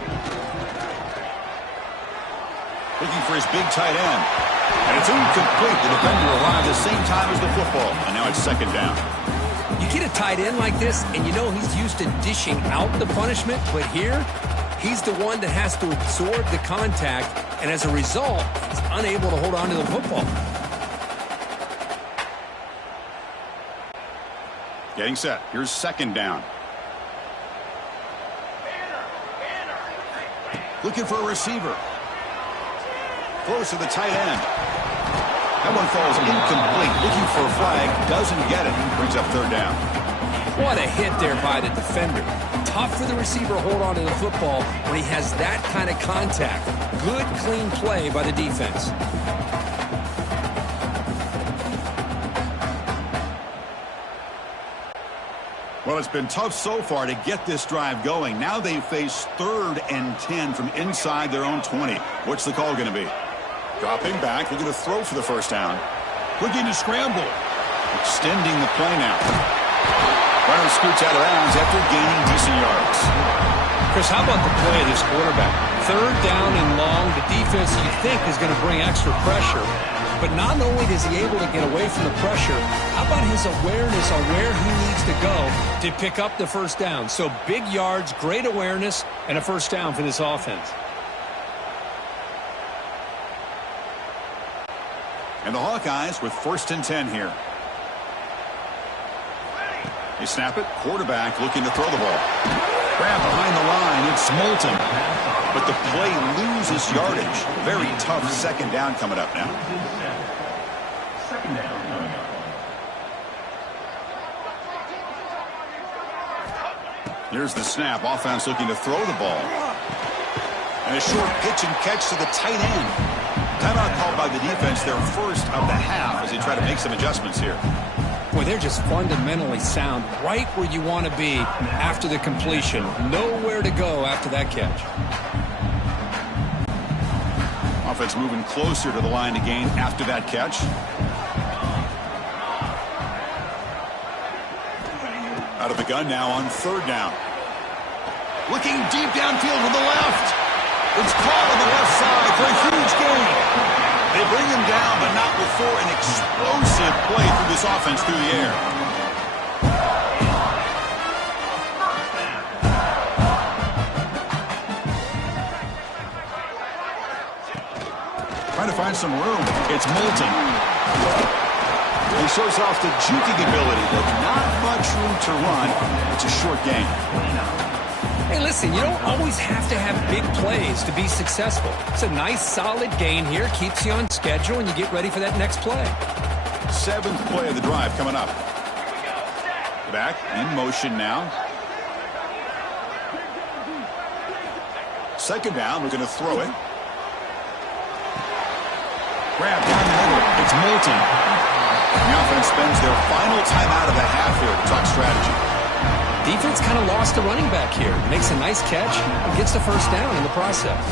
Looking for his big tight end. And it's incomplete. The defender arrived the same time as the football. And now it's second down. You get a tight end like this, and you know he's used to dishing out the punishment, but here, he's the one that has to absorb the contact, and as a result, he's unable to hold on to the football. Getting set. Here's second down. Looking for a receiver. Close to the tight end. That one falls incomplete. Looking for a flag. Doesn't get it. Brings up third down. What a hit there by the defender. Tough for the receiver to hold on to the football when he has that kind of contact. Good, clean play by the defense. Well, it's been tough so far to get this drive going. Now they face 3rd and 10 from inside their own 20. What's the call going to be? Dropping back. They're going to throw for the first down. Looking to scramble. Extending the play now. Runner scoots out of bounds after gaining decent yards. Chris, how about the play of this quarterback? 3rd down and long. The defense, you think, is going to bring extra pressure. But not only is he able to get away from the pressure, how about his awareness on where he needs to go to pick up the first down? So big yards, great awareness, and a first down for this offense. And the Hawkeyes with 1st and 10 here. They snap it. Quarterback looking to throw the ball. Grab behind the line. It's Moulton. But the play loses yardage. Very tough second down coming up now. Second down coming up. Here's the snap. Offense looking to throw the ball. And a short pitch and catch to the tight end. Timeout called by the defense, their first of the half, as they try to make some adjustments here. Boy, they're just fundamentally sound, right where you want to be after the completion. Nowhere to go after that catch. Offense moving closer to the line to gain after that catch. Out of the gun now on 3rd down. Looking deep downfield to the left. It's caught on the left side for a huge gain. They bring him down, but not before an explosive play through this offense through the air. Trying to find some room. It's Moulton. He shows off the juking ability, but not much room to run. It's a short gain. Hey, listen, you don't always have to have big plays to be successful. It's a nice, solid gain here. Keeps you on schedule, and you get ready for that next play. 7th play of the drive coming up. Back in motion now. Second down, we're going to throw it. Grab down the middle. It's Moulton. The offense spends their final timeout of the half here to talk strategy. Defense kind of lost a running back here. Makes a nice catch and gets the first down in the process.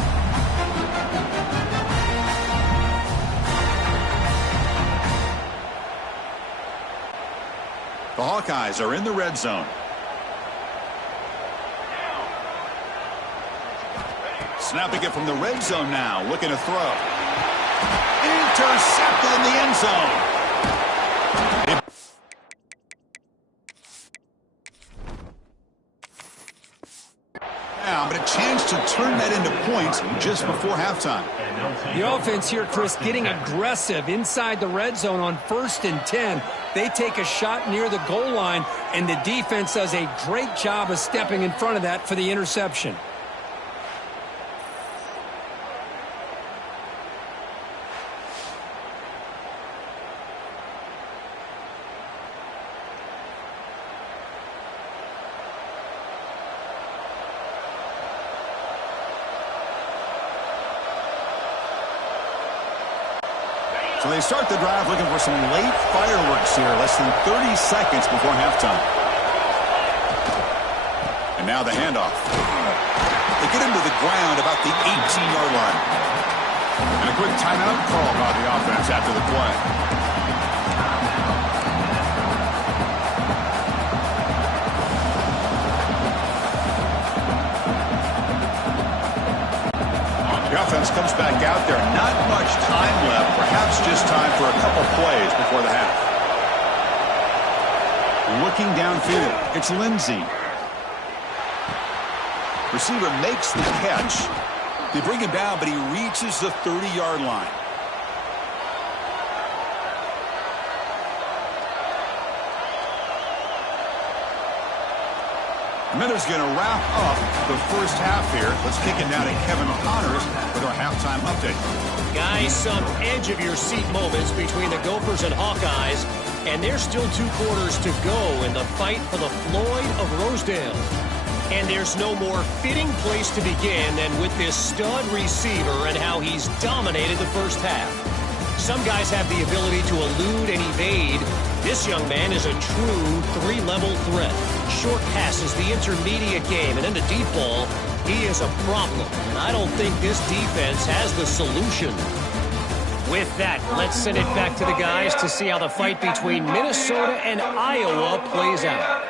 The Hawkeyes are in the red zone. Snapping it from the red zone now. Looking to throw. Intercepted in the end zone. But a chance to turn that into points just before halftime. The offense here, Chris, getting aggressive inside the red zone on 1st and 10. They take a shot near the goal line, and the defense does a great job of stepping in front of that for the interception. So they start the drive looking for some late fireworks here, less than 30 seconds before halftime. And now the handoff. They get him to the ground about the 18-yard line. And a quick timeout call by the offense after the play. The offense comes back out there. Not much time left. Perhaps time for a couple plays before the half. Looking downfield, it's Lindsey. Receiver makes the catch. They bring him down, but he reaches the 30-yard line. Miller's going to wrap up the first half here. Let's kick it down to Kevin Connors with our halftime update. Guys, some edge-of-your-seat moments between the Gophers and Hawkeyes, and there's still 2 quarters to go in the fight for the Floyd of Rosedale. And there's no more fitting place to begin than with this stud receiver and how he's dominated the first half. Some guys have the ability to elude and evade. This young man is a true 3-level threat. Short passes, the intermediate game, and then the deep ball. He is a problem, and I don't think this defense has the solution. With that, let's send it back to the guys to see how the fight between Minnesota and Iowa plays out.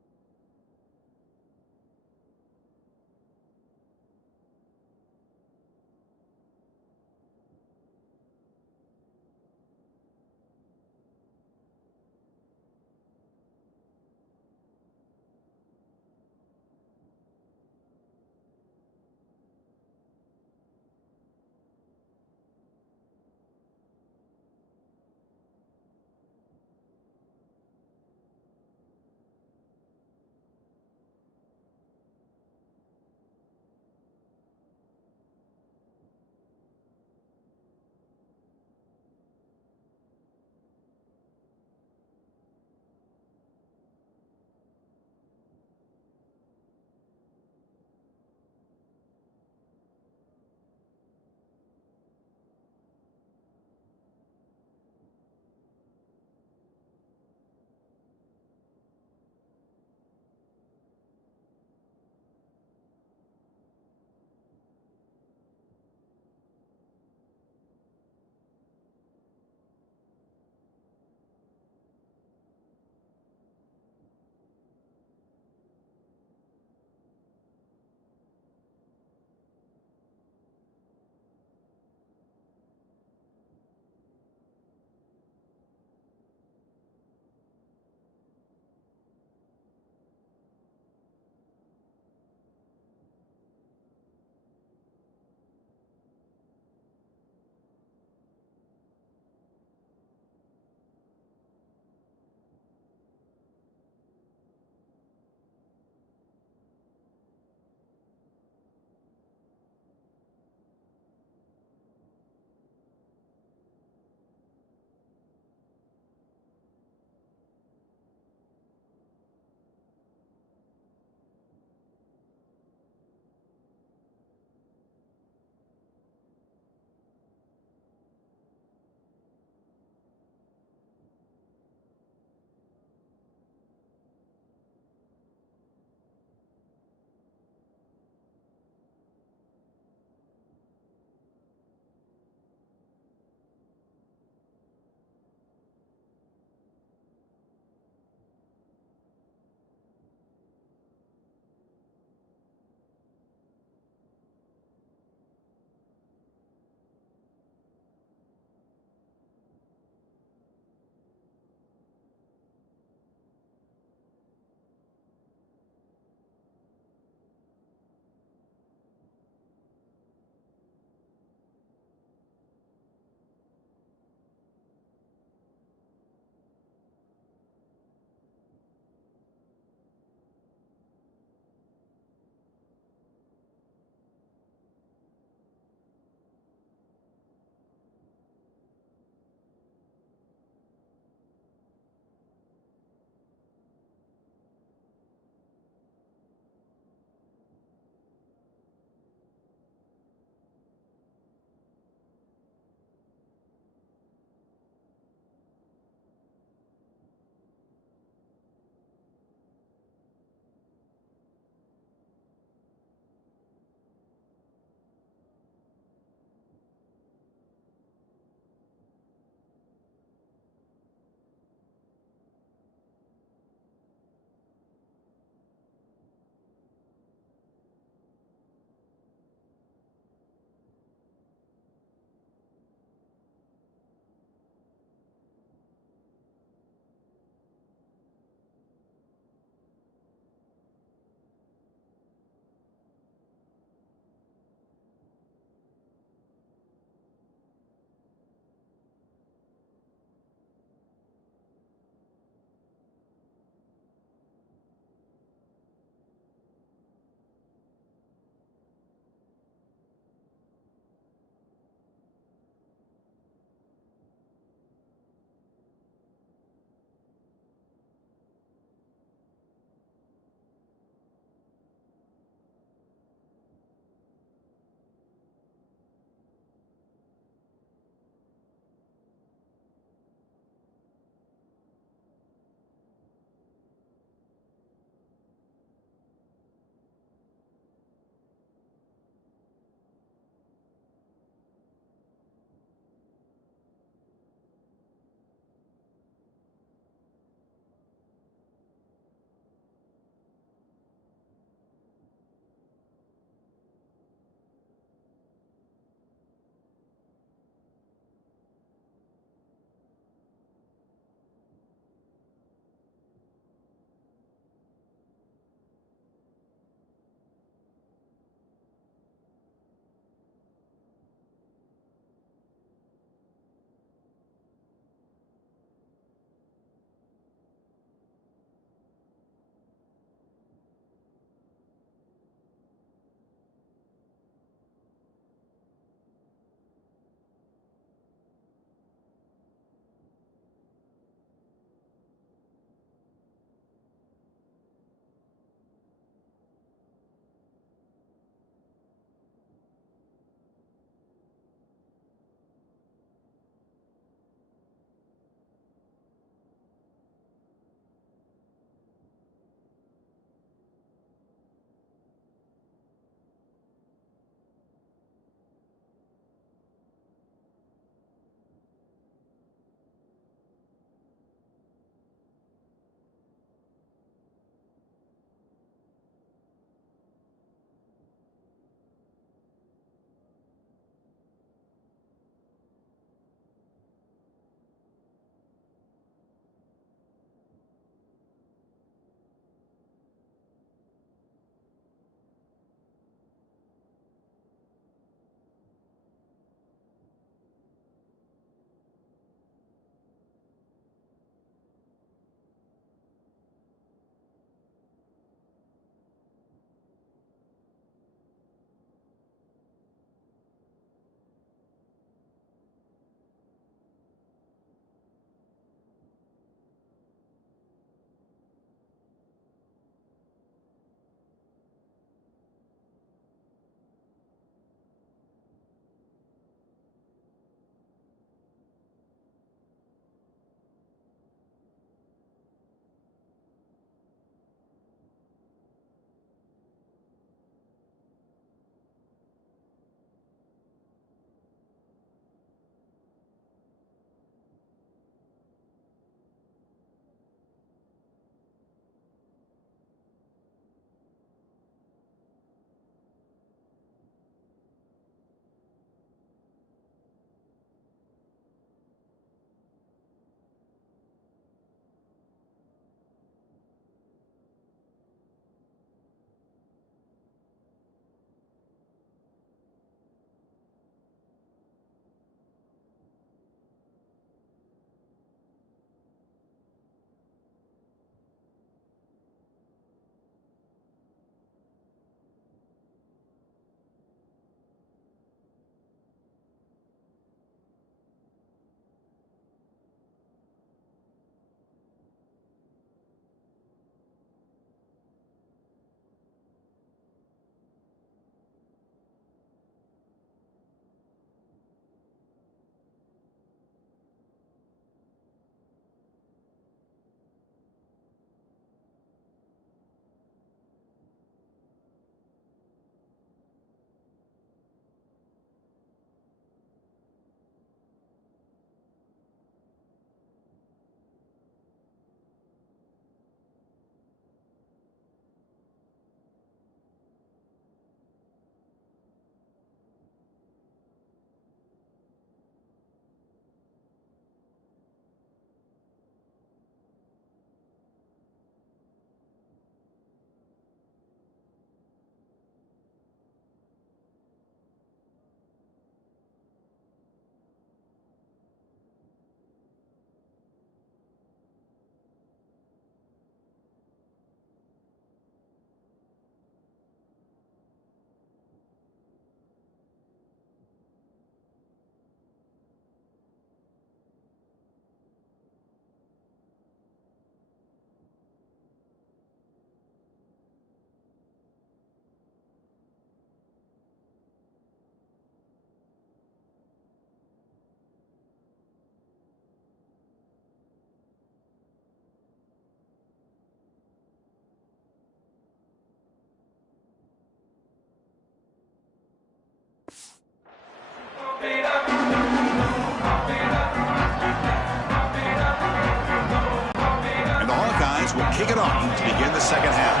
Defense will kick it off to begin the second half.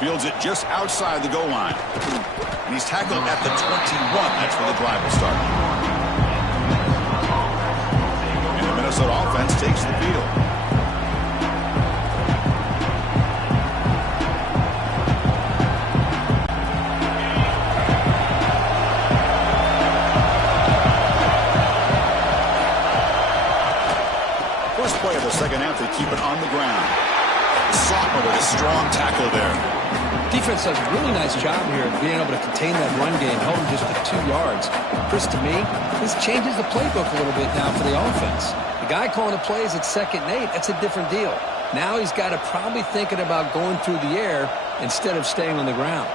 Fields it just outside the goal line. And he's tackled at the 21. That's where the drive will start. And the Minnesota offense takes the field. First play of the second half, they keep it on the ground. Sotmer with a strong tackle there. Defense does a really nice job here of being able to contain that run game, held him just to 2 yards. Chris, to me, this changes the playbook a little bit now for the offense. The guy calling the plays at 2nd and 8, that's a different deal. Now he's got to probably thinking about going through the air instead of staying on the ground.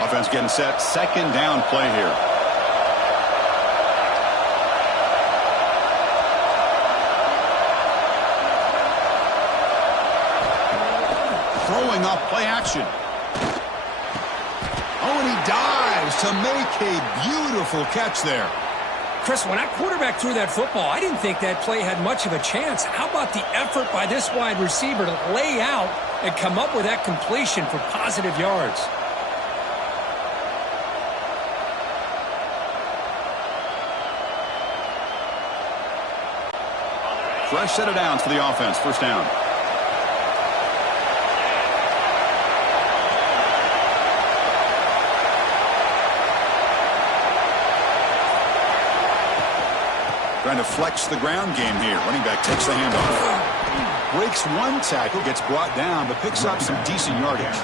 Offense getting set. Second down play here. Throwing up play action. Oh, and he dives to make a beautiful catch there. Chris, when that quarterback threw that football, I didn't think that play had much of a chance. How about the effort by this wide receiver to lay out and come up with that completion for positive yards? Fresh set of downs for the offense. First down. Trying to flex the ground game here. Running back takes the handoff. Breaks one tackle, gets brought down, but picks up some decent yardage.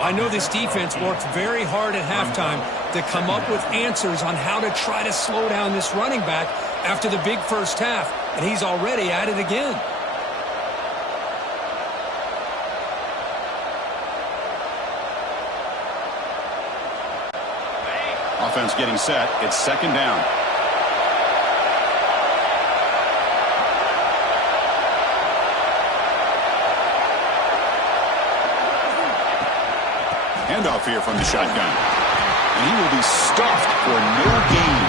I know this defense worked very hard at halftime to come up with answers on how to try to slow down this running back after the big first half, and he's already at it again. Offense getting set. It's second down. Handoff here from the shotgun. And he will be stuffed for no gain.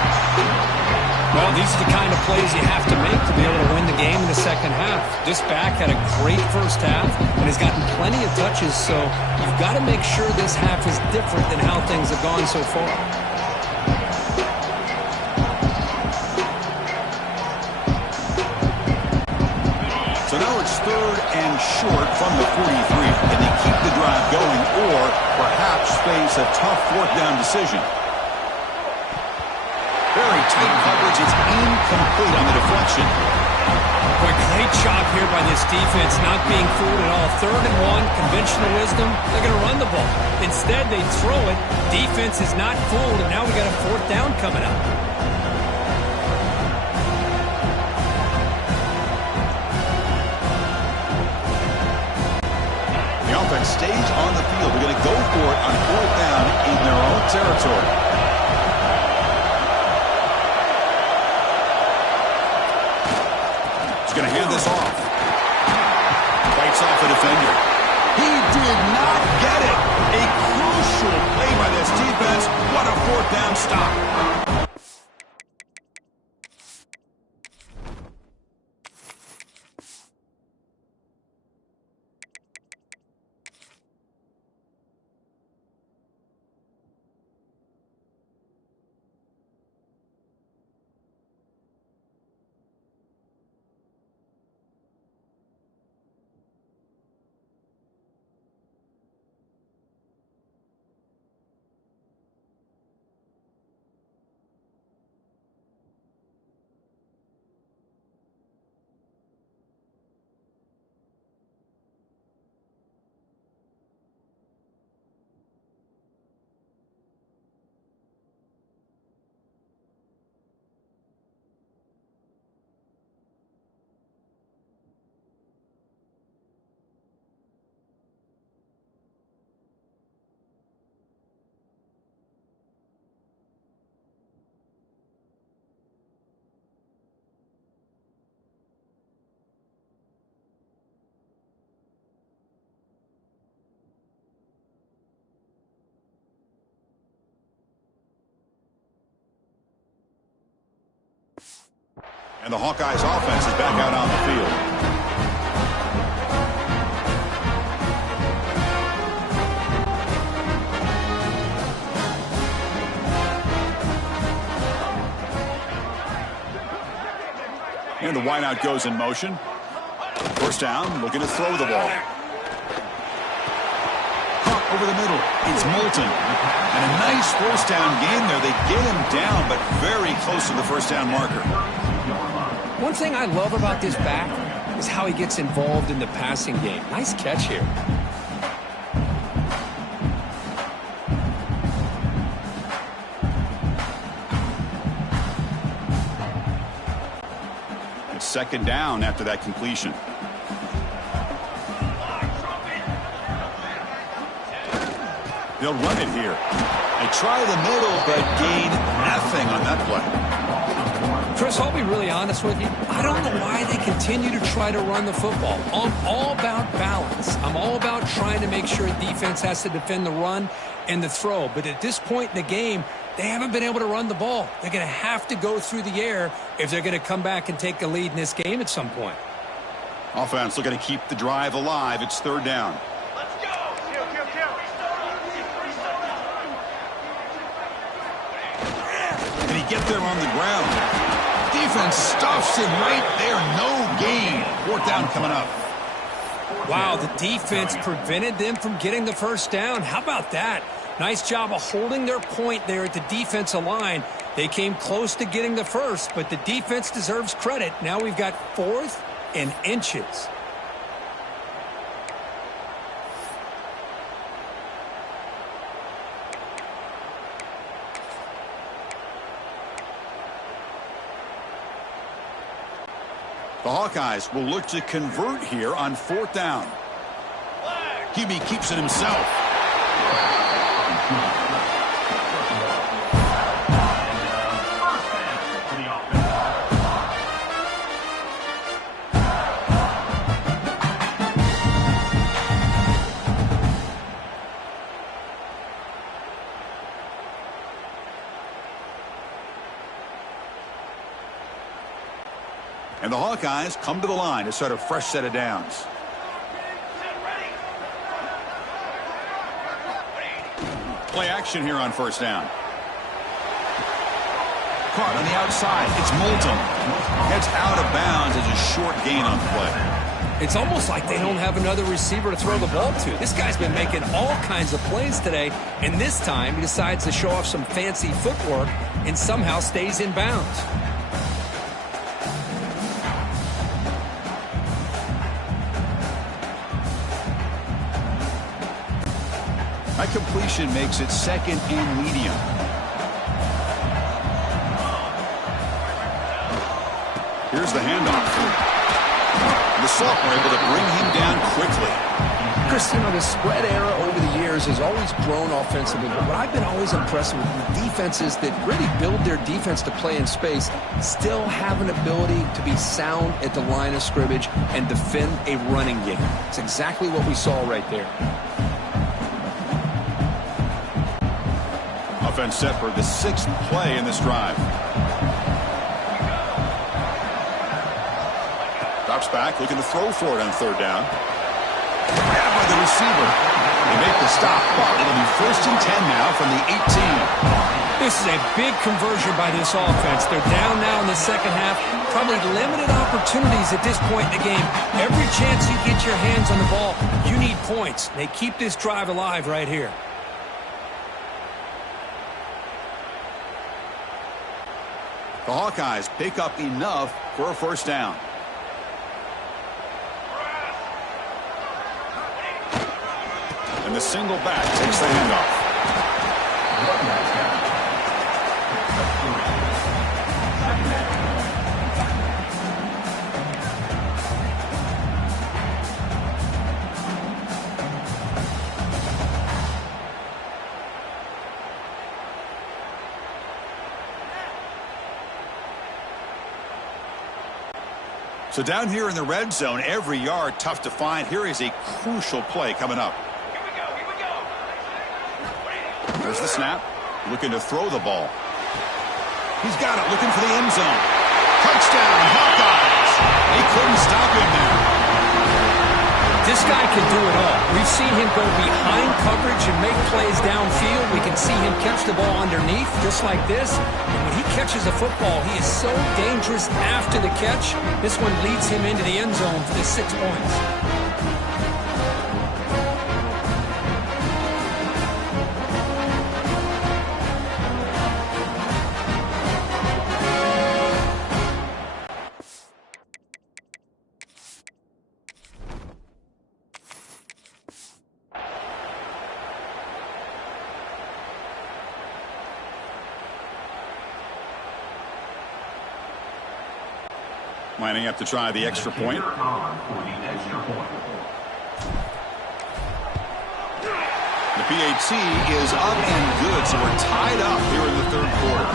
Well, these are the kind of plays you have to make to be able to win the game in the second half. This back had a great first half and has gotten plenty of touches, so you've got to make sure this half is different than how things have gone so far. So now it's third and short from the 43. Can they keep the drive going or perhaps face a tough fourth down decision? Very tight coverage. It's incomplete on the deflection. Boy, great job here by this defense, not being fooled at all. 3rd and 1, conventional wisdom, they're going to run the ball. Instead, they throw it. Defense is not fooled, and now we got a 4th down coming up. The offense stays on the field. They're going to go for it on 4th down in their own territory. He's going to hand this off. Fights off a defender. He did not get it. A crucial play by this defense. What a 4th down stop. And the Hawkeyes offense is back out on the field. And the wideout goes in motion. First down, looking to throw the ball. Caught over the middle. It's Moulton. And a nice first down gain there. They get him down, but very close to the first down marker. One thing I love about this back is how he gets involved in the passing game. Nice catch here. It's second down after that completion. They'll run it here. They try the middle, but gain nothing on that play. Chris, I'll be really honest with you. I don't know why they continue to try to run the football. I'm all about balance. I'm all about trying to make sure defense has to defend the run and the throw. But at this point in the game, they haven't been able to run the ball. They're going to have to go through the air if they're going to come back and take a lead in this game at some point. Offense looking to keep the drive alive. It's third down. And he get there on the ground. Defense stuffs him right there. No gain. Fourth down coming up. Wow, the defense prevented them from getting the first down. How about that? Nice job of holding their point there at the defensive line. They came close to getting the first, but the defense deserves credit. Now we've got 4th and inches. The Hawkeyes will look to convert here on fourth down. QB keeps it himself. And the Hawkeyes come to the line to start a fresh set of downs. Play action here on first down. Caught on the outside. It's Moulton. Gets out of bounds as a short gain on the play. It's almost like they don't have another receiver to throw the ball to. This guy's been making all kinds of plays today, and this time he decides to show off some fancy footwork and somehow stays in bounds. That completion makes it second and medium. Here's the handoff. The Salt were able to bring him down quickly. Chris, you know, the spread era over the years has always grown offensively, but what I've been always impressed with the defenses that really build their defense to play in space still have an ability to be sound at the line of scrimmage and defend a running game. It's exactly what we saw right there. Offense set for the 6th play in this drive. Drops back, looking to throw for it on third down. Grabbed by the receiver. They make the stop, but it'll be 1st and 10 now from the 18. This is a big conversion by this offense. They're down now in the second half. Probably limited opportunities at this point in the game. Every chance you get your hands on the ball, you need points. They keep this drive alive right here. The Hawkeyes pick up enough for a first down. And the single back takes the handoff. So down here in the red zone, every yard tough to find. Here is a crucial play coming up. There's the snap. Looking to throw the ball. He's got it. Looking for the end zone. Touchdown, Hawkeyes. They couldn't stop him there. This guy can do it all. We've seen him go behind coverage and make plays downfield. We can see him catch the ball underneath, just like this. And when he catches a football, he is so dangerous after the catch. This one leads him into the end zone for the 6 points. Lining up to try the extra point. For the extra point. The PAT is up and good, so we're tied up here in the third quarter.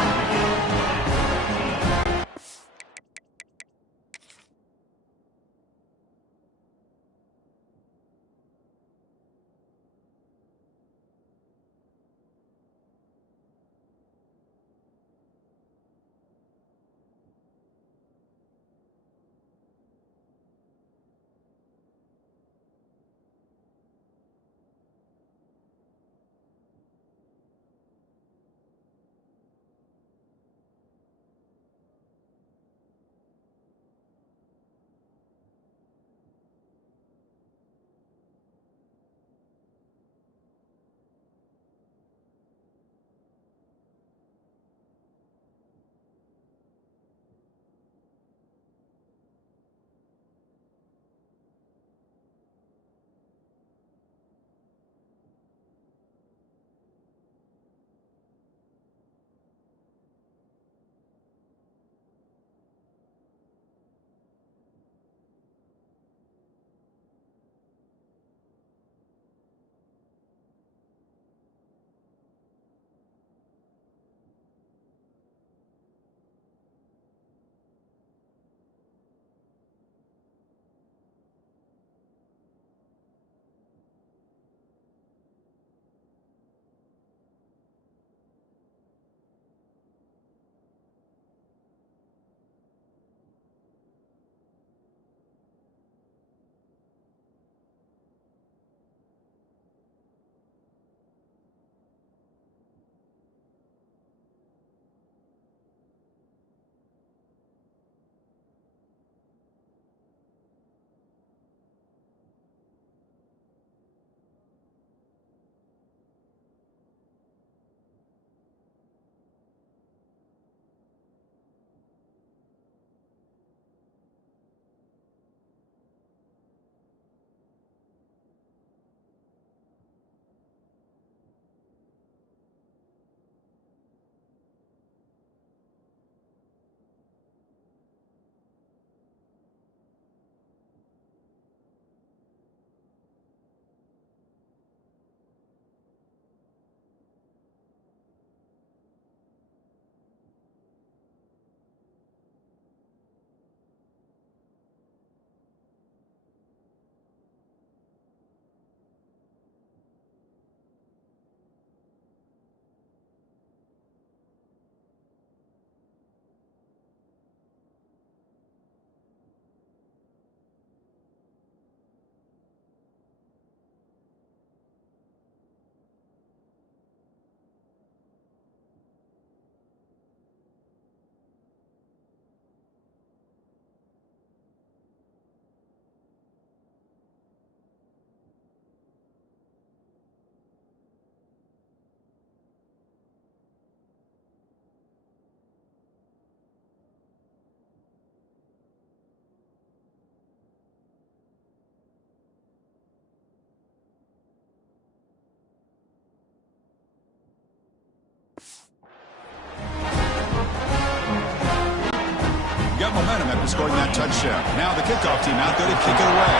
Got momentum after scoring that touchdown. Now the kickoff team out there to kick it away.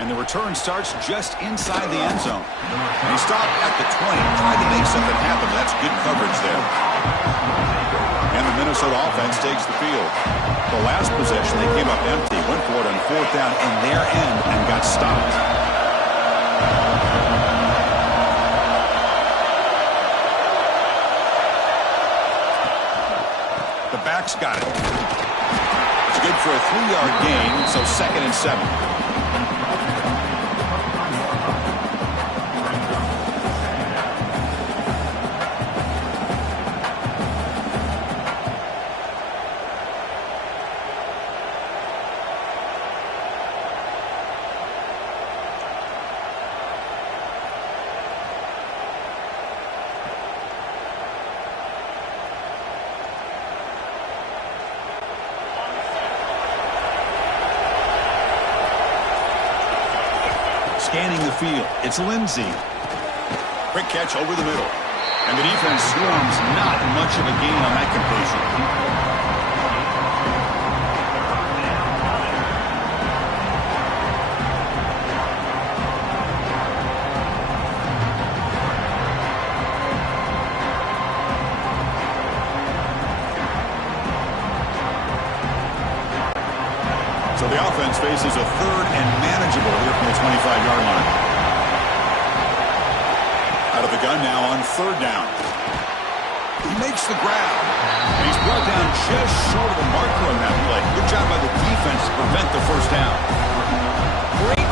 And the return starts just inside the end zone. He stopped at the 20, tried to make something happen. That's good coverage there. And the Minnesota offense takes the field. The last possession, they came up empty, went for it on fourth down in their end and got stopped. back's got it. It's good for a 3-yard gain, so 2nd and 7. Scanning the field, it's Lindsey. Quick catch over the middle. And the defense swarms, not much of a gain on that completion. So the offense faces a 3rd and manageable here from the 25-yard line. Out of the gun now on 3rd down. He makes the grab. And he's brought down just short of the marker on that play. Good job by the defense to prevent the 1st down. Great.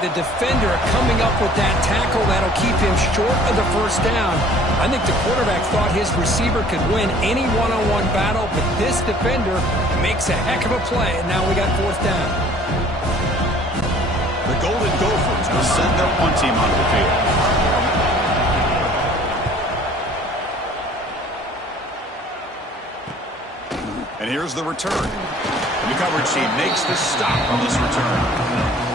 The defender coming up with that tackle that'll keep him short of the 1st down. I think the quarterback thought his receiver could win any one-on-one battle, but this defender makes a heck of a play, and now we got 4th down. The Golden Gophers will send their punt team onto the field. And here's the return. The coverage team makes the stop on this return.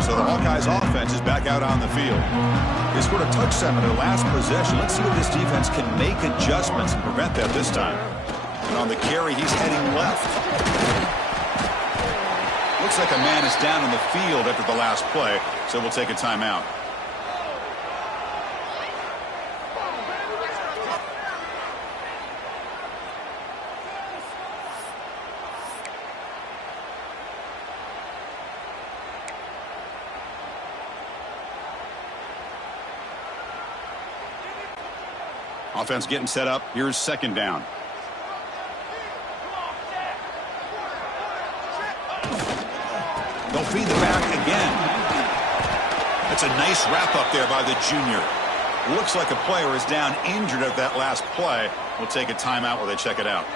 Okay, so the Hawkeyes offense is back out on the field. They scored a touchdown on their last possession. Let's see if this defense can make adjustments and prevent that this time. And on the carry, he's heading left. Looks like a man is down in the field after the last play, so we'll take a timeout. Offense getting set up. Here's second down. They'll feed the back again. That's a nice wrap up there by the junior. Looks like a player is down injured at that last play. We'll take a timeout while they check it out.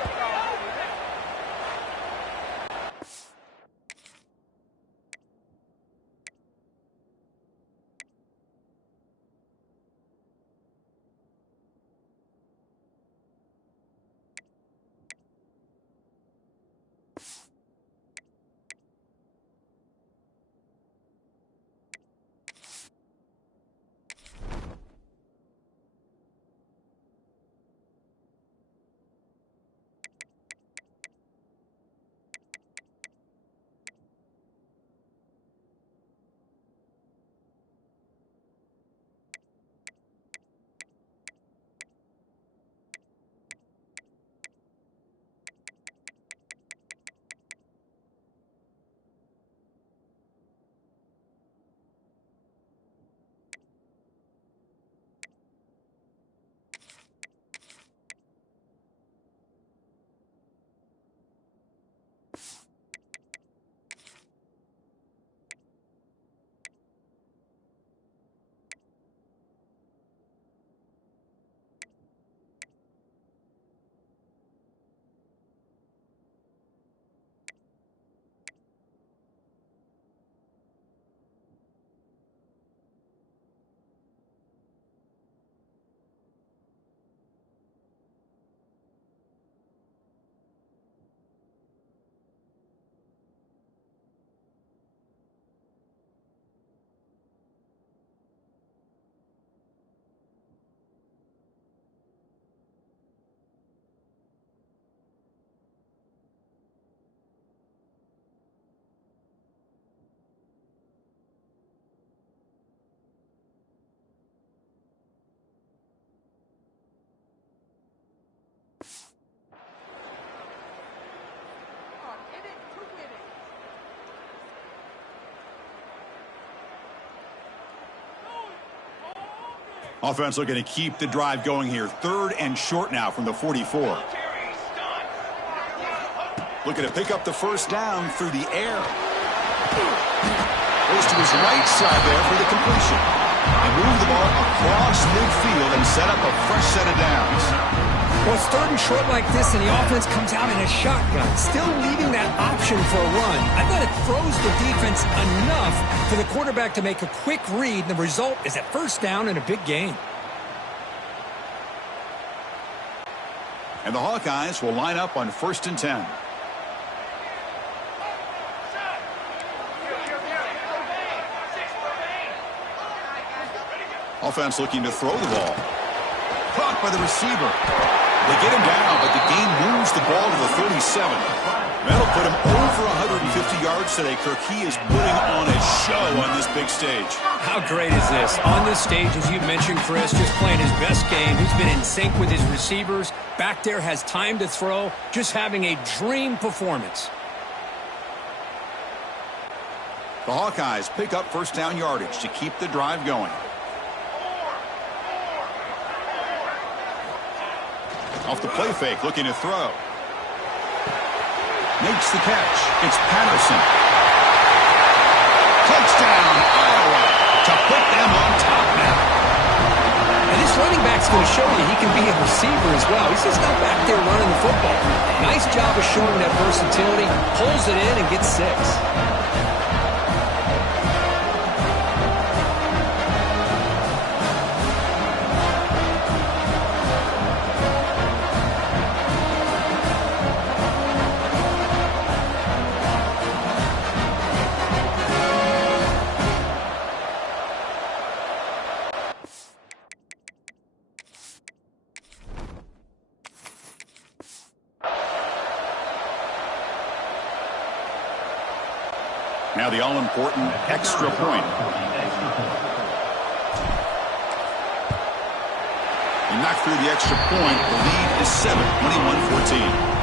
Offense looking to keep the drive going here. Third and short now from the 44. Looking to pick up the first down through the air. Goes to his right side there for the completion. And move the ball across midfield and set up a fresh set of downs. Well, it's third and short like this, and the offense comes out in a shotgun, still leaving that option for a run. I thought it throws the defense enough for the quarterback to make a quick read, and the result is a first down and a big gain. And the Hawkeyes will line up on 1st and 10. Offense looking to throw the ball. Caught by the receiver. They get him down, but the game moves the ball to the 37. That'll put him over 150 yards today, Kirk. He is putting on a show on this big stage. How great is this? On this stage, as you mentioned, Chris, just playing his best game. He's been in sync with his receivers. Back there has time to throw. Just having a dream performance. The Hawkeyes pick up first down yardage to keep the drive going. Off the play fake, looking to throw. Makes the catch. It's Patterson. Touchdown, Iowa, to put them on top now. And this running back's going to show you he can be a receiver as well. He's just not back there running the football. Nice job of showing that versatility. Pulls it in and gets 6. Now the all-important extra point. He knocked through the extra point. The lead is 7, 21-14.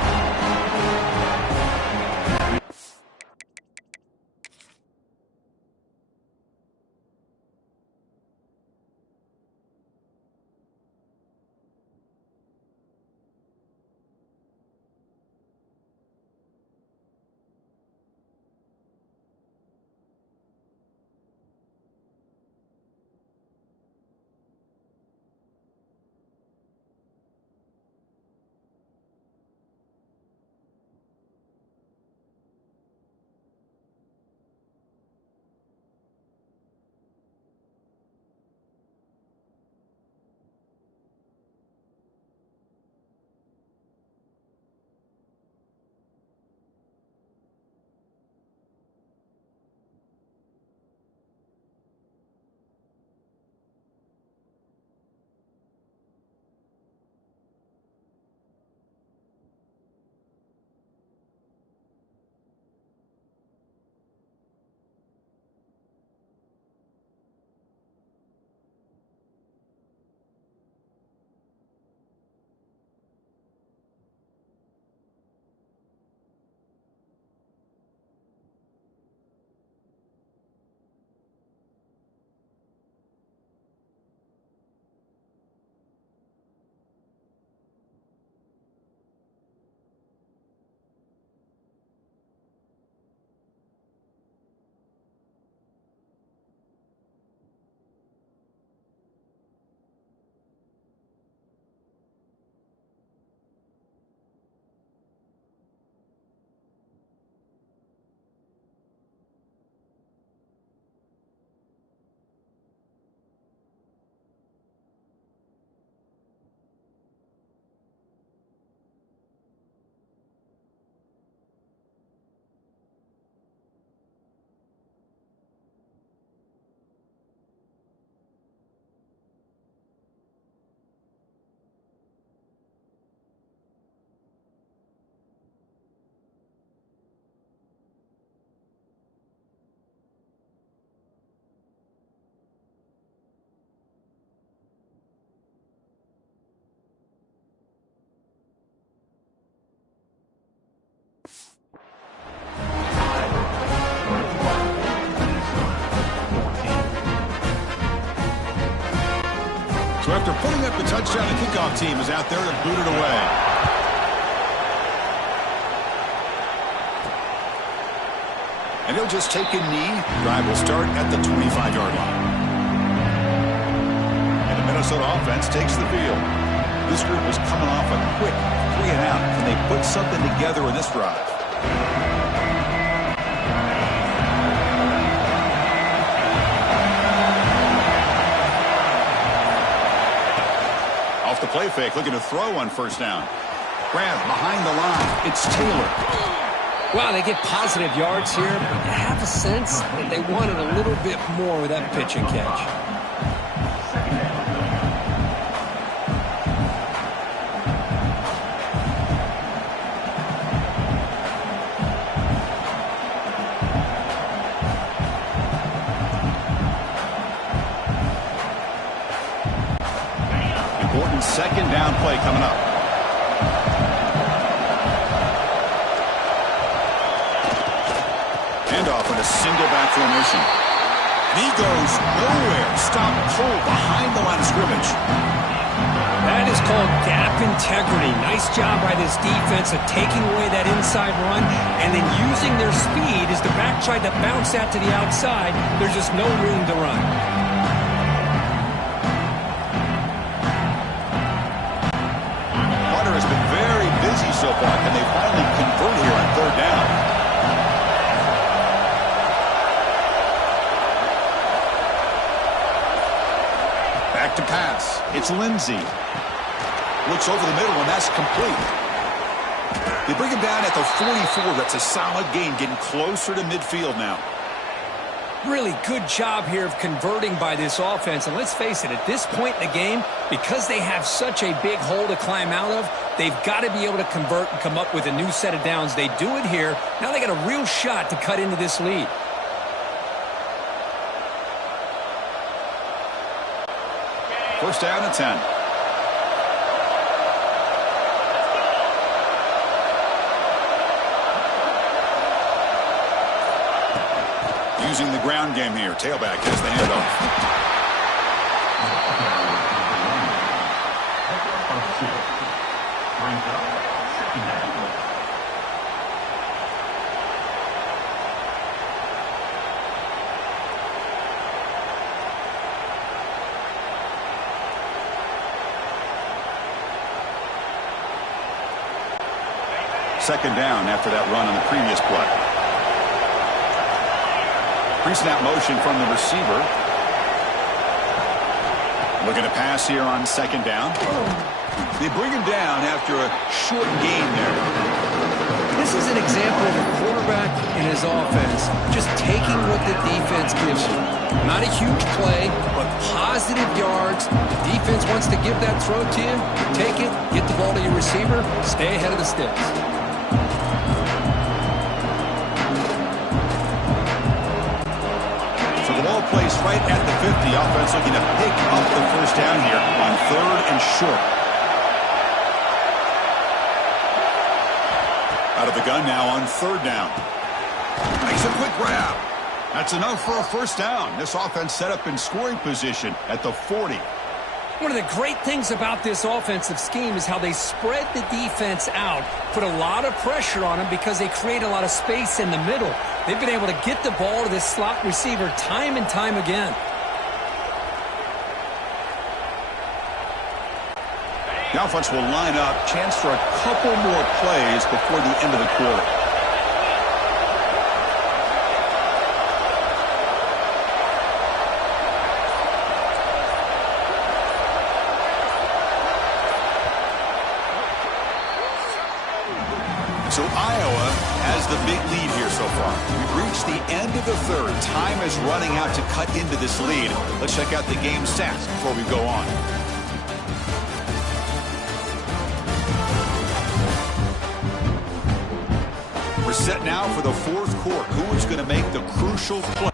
So after putting up the touchdown, the kickoff team is out there to boot it away. And he'll just take a knee. Drive will start at the 25-yard line. And the Minnesota offense takes the field. This group is coming off a quick 3-and-out. Can they put something together in this drive? Off the play fake, looking to throw on first down. Grab behind the line. It's Taylor. Wow, they get positive yards here, but I have a sense that they wanted a little bit more with that pitch and catch. Important second down play coming up. Handoff in a single back formation. He goes nowhere. Stop cold behind the line of scrimmage. That is called gap integrity. Nice job by this defense of taking away that inside run and then using their speed as the back tried to bounce that to the outside. There's just no room to run. Carter has been very busy so far. Can they finally convert here on third down? Back to pass. It's Lindsey. Looks over the middle, and that's complete. They bring him down at the 44. That's a solid gain, getting closer to midfield now. Really good job here of converting by this offense. And let's face it, at this point in the game, because they have such a big hole to climb out of, they've got to be able to convert and come up with a new set of downs. They do it here. Now they got a real shot to cut into this lead. First down and 10. Using the ground game here. Tailback has the handoff. Second down after that run on the previous play. Pre-snap motion from the receiver. Looking to pass here on second down. They bring him down after a short gain there. This is an example of a quarterback and his offense just taking what the defense gives you. Not a huge play, but positive yards. The defense wants to give that throw to you. Take it, get the ball to your receiver, stay ahead of the sticks. So the ball placed right at the 50. Offense looking to pick up the first down here on third and short. Out of the gun now on third down. Makes a quick grab. That's enough for a first down. This offense set up in scoring position at the 40. One of the great things about this offensive scheme is how they spread the defense out, put a lot of pressure on them because they create a lot of space in the middle. They've been able to get the ball to this slot receiver time and time again. The offense will line up. Chance for a couple more plays before the end of the quarter. So Iowa has the big lead here so far. We've reached the end of the third. Time is running out to cut into this lead. Let's check out the game stats before we go on. We're set now for the fourth quarter. Who is going to make the crucial play?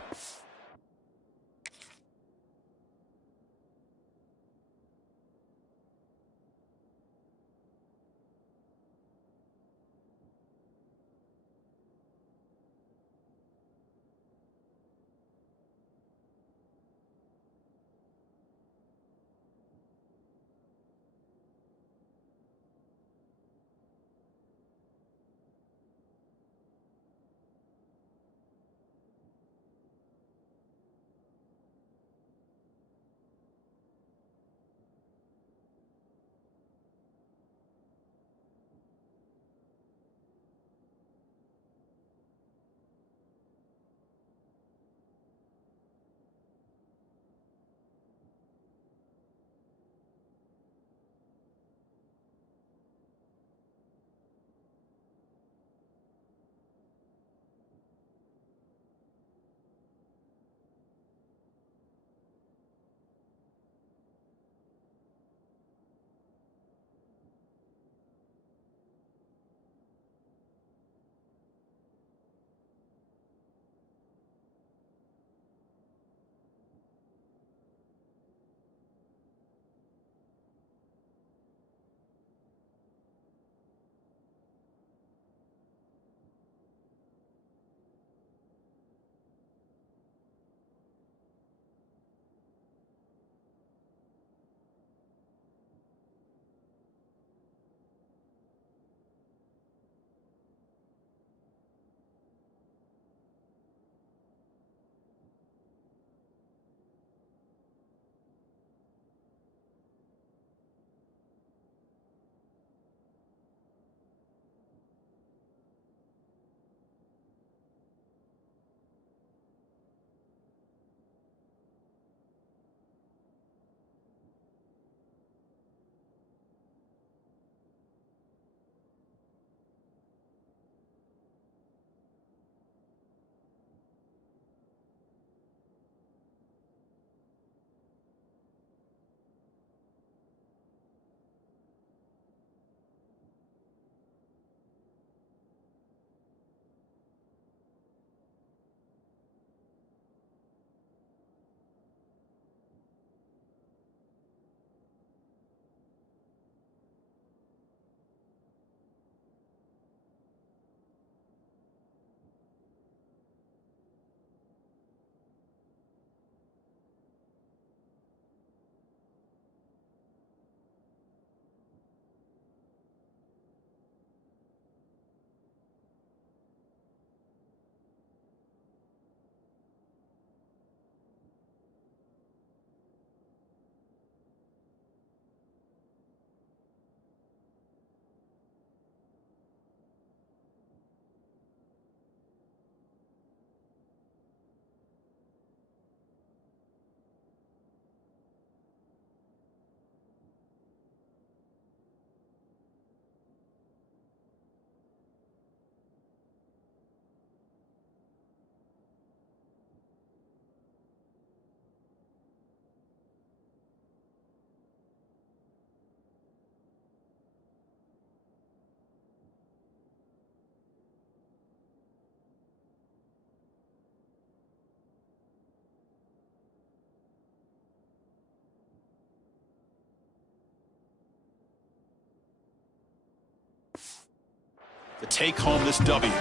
to take home this W.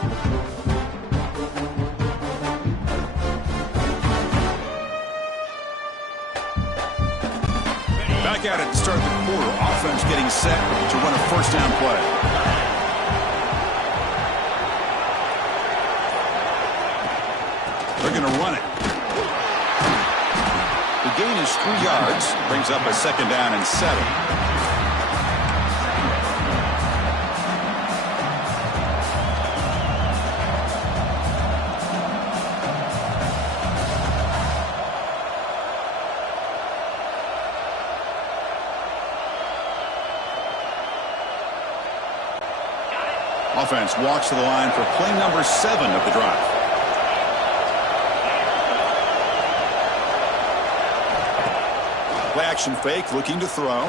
Back at it to start the quarter. Offense getting set to run a first down play. They're going to run it. The gain is 3 yards. Brings up a second down and 7. Offense walks to the line for play number 7 of the drive. Play action fake, looking to throw.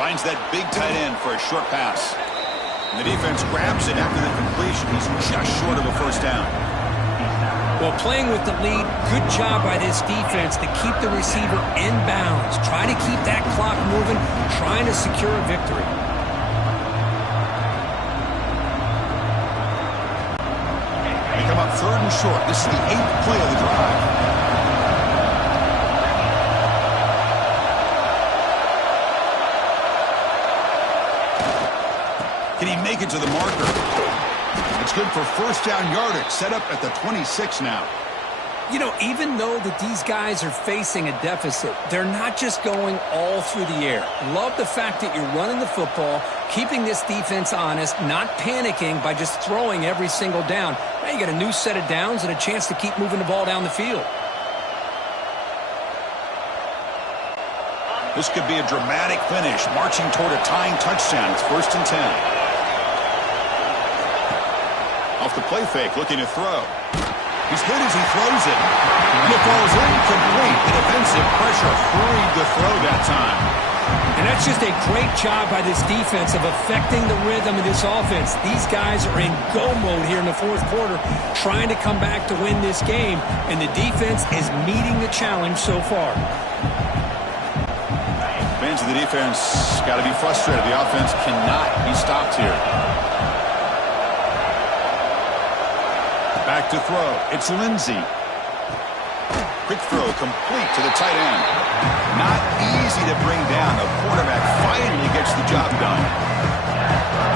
Finds that big tight end for a short pass. And the defense grabs it after the completion. He's just short of a first down. Well, playing with the lead, good job by this defense to keep the receiver in bounds. Try to keep that clock moving, trying to secure a victory. They come up 3rd and short. This is the 8th play of the drive. Can he make it to the marker? It's good for first down yardage. Set up at the 26 now. You know, even though that these guys are facing a deficit, they're not just going all through the air. Love the fact that you're running the football, keeping this defense honest, not panicking by just throwing every single down. Now you got a new set of downs and a chance to keep moving the ball down the field. This could be a dramatic finish, marching toward a tying touchdown. It's 1st and 10. Off the play fake, looking to throw. He's hit as he throws it. And it falls incomplete. The defensive pressure hurried the throw that time. And that's just a great job by this defense of affecting the rhythm of this offense. These guys are in go mode here in the 4th quarter, trying to come back to win this game, and the defense is meeting the challenge so far. Fans of the defense got to be frustrated. The offense cannot be stopped here. Back to throw. It's Lindsey. Quick throw complete to the tight end. Not easy to bring down. The quarterback finally gets the job done.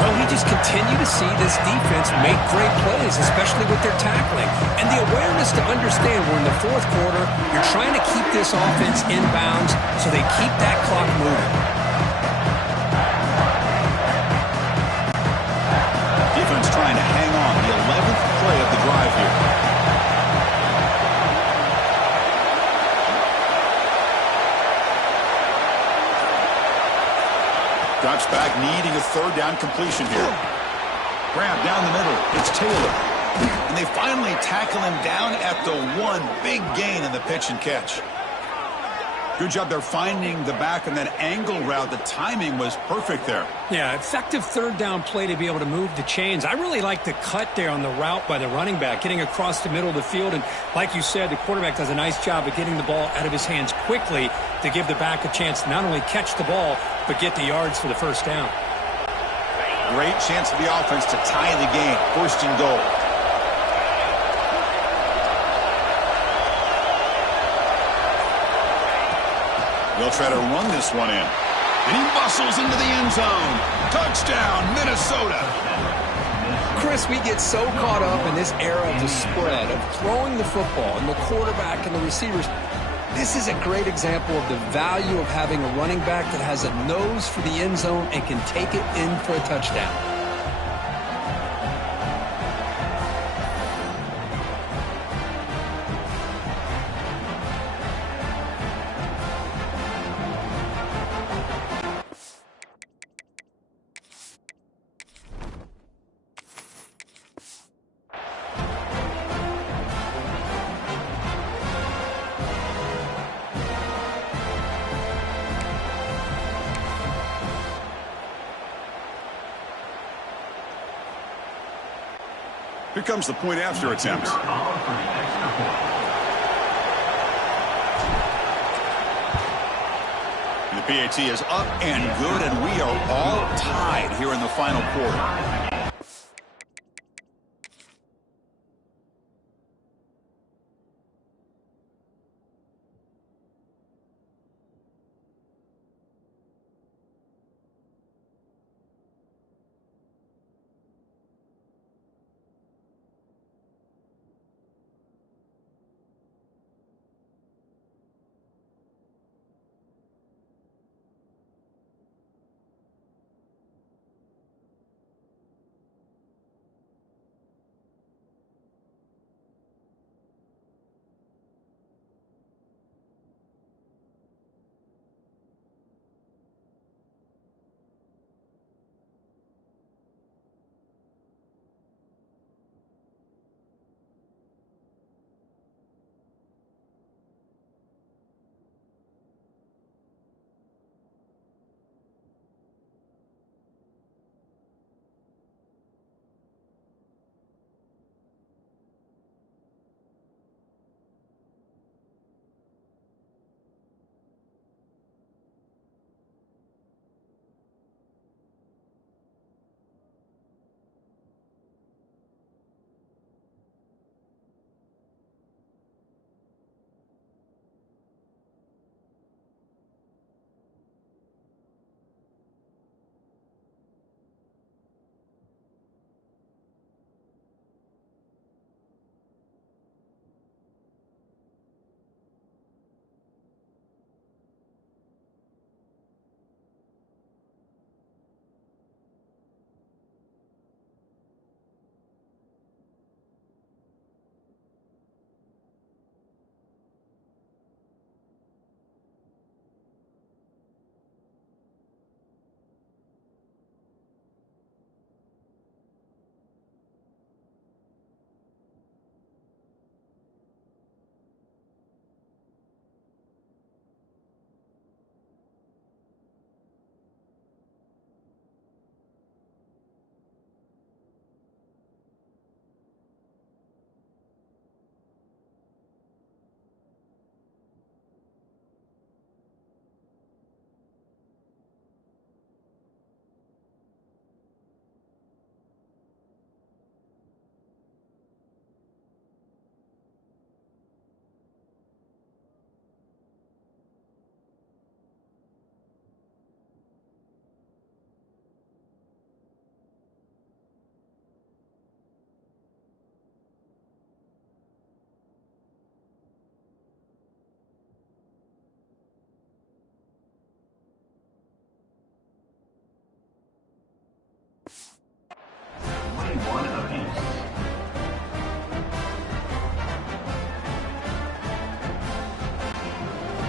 Well, we just continue to see this defense make great plays, especially with their tackling. And the awareness to understand we're in the 4th quarter, you're trying to keep this offense in bounds so they keep that clock moving. Defense trying to hang on. The 11th play of the drive here. Drops back, needing a 3rd down completion here. Grab down the middle. It's Taylor. And they finally tackle him down at the 1. Big gain in the pitch and catch. Good job there finding the back on that angle route. The timing was perfect there. Yeah, effective 3rd down play to be able to move the chains. I really like the cut there on the route by the running back, getting across the middle of the field. And like you said, the quarterback does a nice job of getting the ball out of his hands quickly to give the back a chance to not only catch the ball, but get the yards for the first down. Great chance for the offense to tie the game. 1st and goal. They'll try to run this one in. And he bustles into the end zone. Touchdown, Minnesota. Chris, we get so caught up in this era of the spread, of throwing the football, and the quarterback and the receivers. This is a great example of the value of having a running back that has a nose for the end zone and can take it in for a touchdown. Here comes the point after attempt. And the PAT is up and good, and we are all tied here in the final quarter.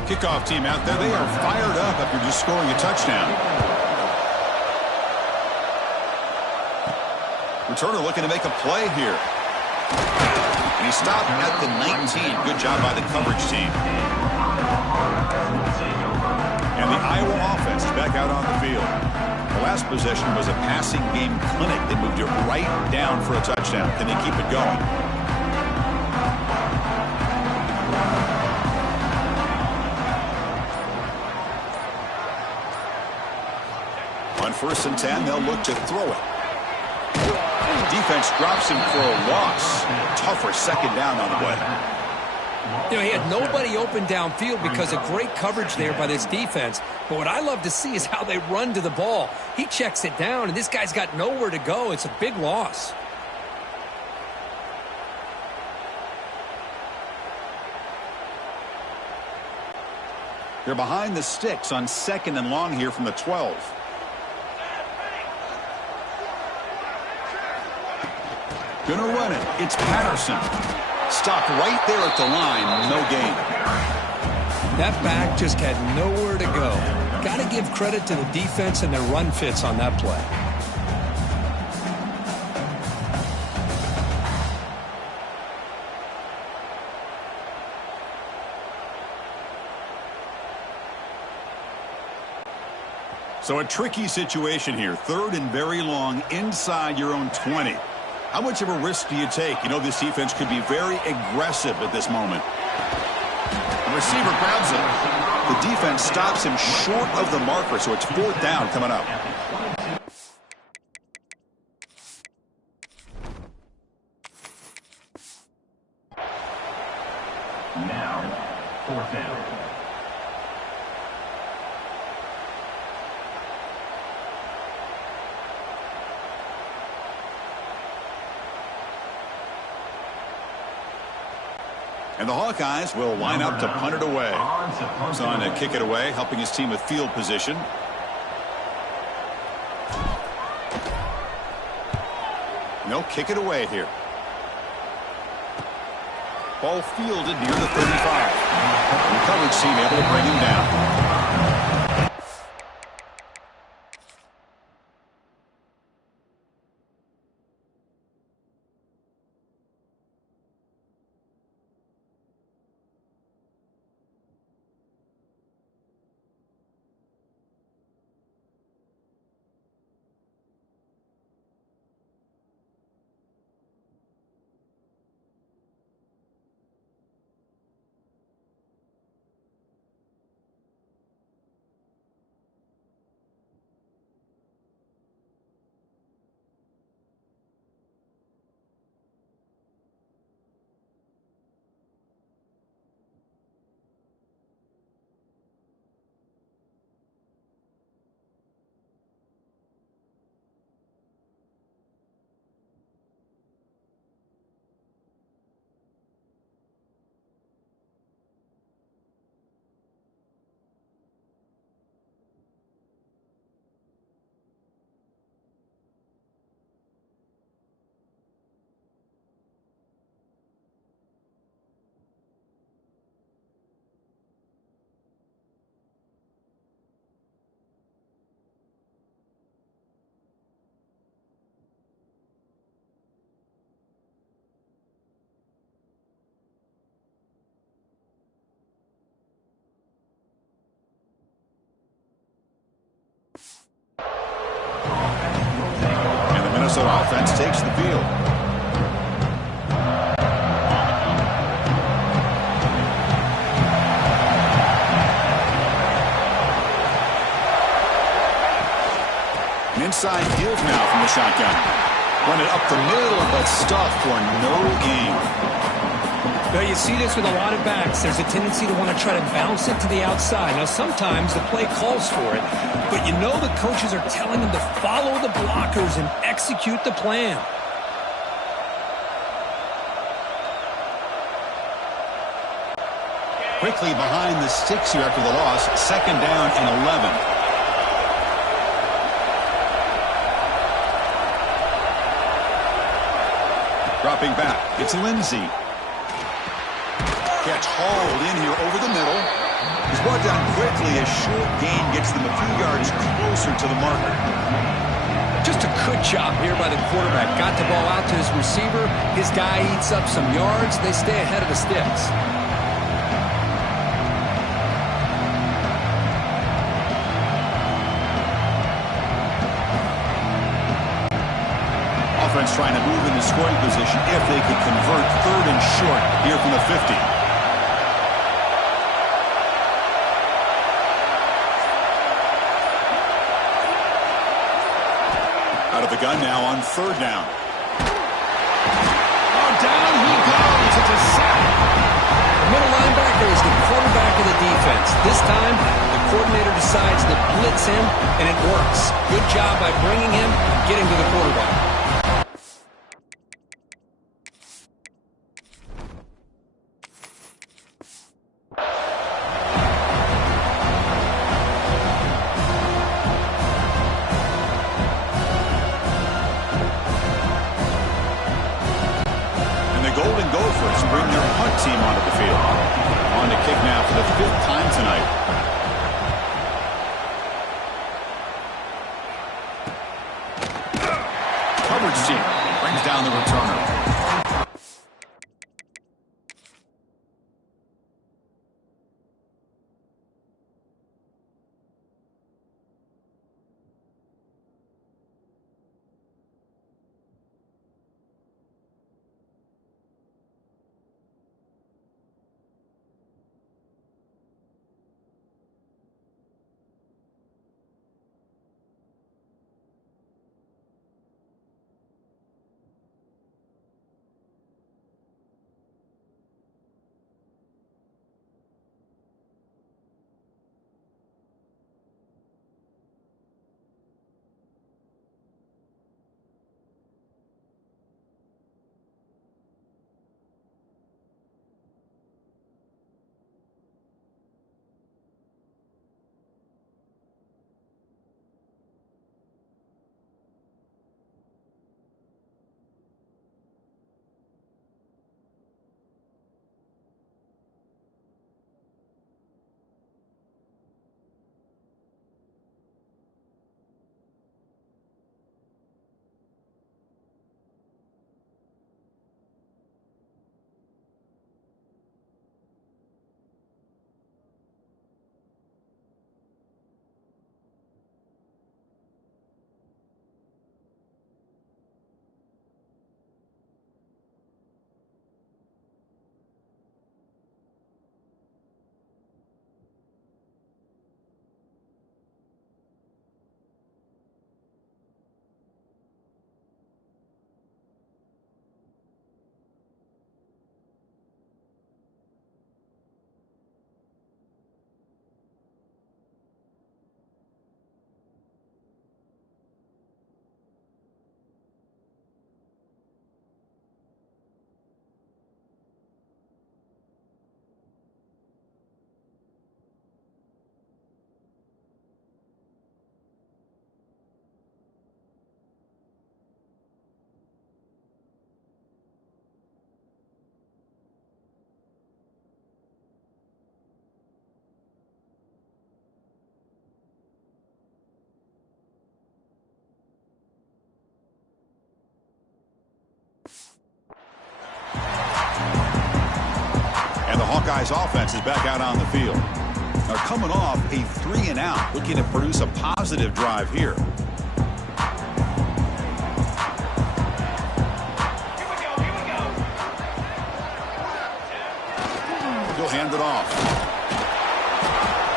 Kickoff team out there, they are fired up after just scoring a touchdown. Returner looking to make a play here. And he stopped at the 19. Good job by the coverage team. And the Iowa offense is back out on the field. The last possession was a passing game clinic. They moved it right down for a touchdown. Can they keep it going? On 1st and 10, they'll look to throw it. Defense drops him for a loss. Tougher second down on the way. You know, he had nobody open downfield because of great coverage there by this defense. But what I love to see is how they run to the ball. He checks it down, and this guy's got nowhere to go. It's a big loss. They're behind the sticks on 2nd and long here from the 12. Gonna run it. It's Patterson. Stopped right there at the line. No gain. That back just had nowhere to go. Got to give credit to the defense and their run fits on that play. So a tricky situation here. 3rd and very long inside your own 20. How much of a risk do you take? You know this defense could be very aggressive at this moment. The receiver grabs it. The defense stops him short of the marker, so it's 4th down coming up. Now, 4th down. And the Hawkeyes will line up to punt it away. He's on to kick it away, helping his team with field position. And they'll kick it away here. Ball fielded near the 35. The coverage team able to bring him down. Minnesota offense takes the field. An inside give now from the shotgun. Run it up the middle, but stuffed for no gain. Now you see this with a lot of backs. There's a tendency to want to try to bounce it to the outside. Now sometimes the play calls for it, but you know the coaches are telling them to follow the blockers and execute the plan. Quickly behind the sticks here after the loss. 2nd down and 11. Dropping back. It's Lindsey. Catch hauled in here over the middle. He's brought down quickly. A short gain gets them a few yards closer to the marker. Just a good job here by the quarterback. Got the ball out to his receiver. His guy eats up some yards. They stay ahead of the sticks. Offense trying to move into scoring position if they could convert 3rd and short here from the 50. Out of the gun now on 3rd down. Oh, down he goes. It's a sack. The middle linebacker is the quarterback of the defense. This time, the coordinator decides to blitz him, and it works. Good job by bringing him and getting to the quarterback. Golden Gophers bring their punt team onto the field. On to kick now for the 5th time tonight. Coverage team brings down the returner. And the Hawkeyes offense is back out on the field. They're coming off a 3-and-out, looking to produce a positive drive here. He'll hand it off.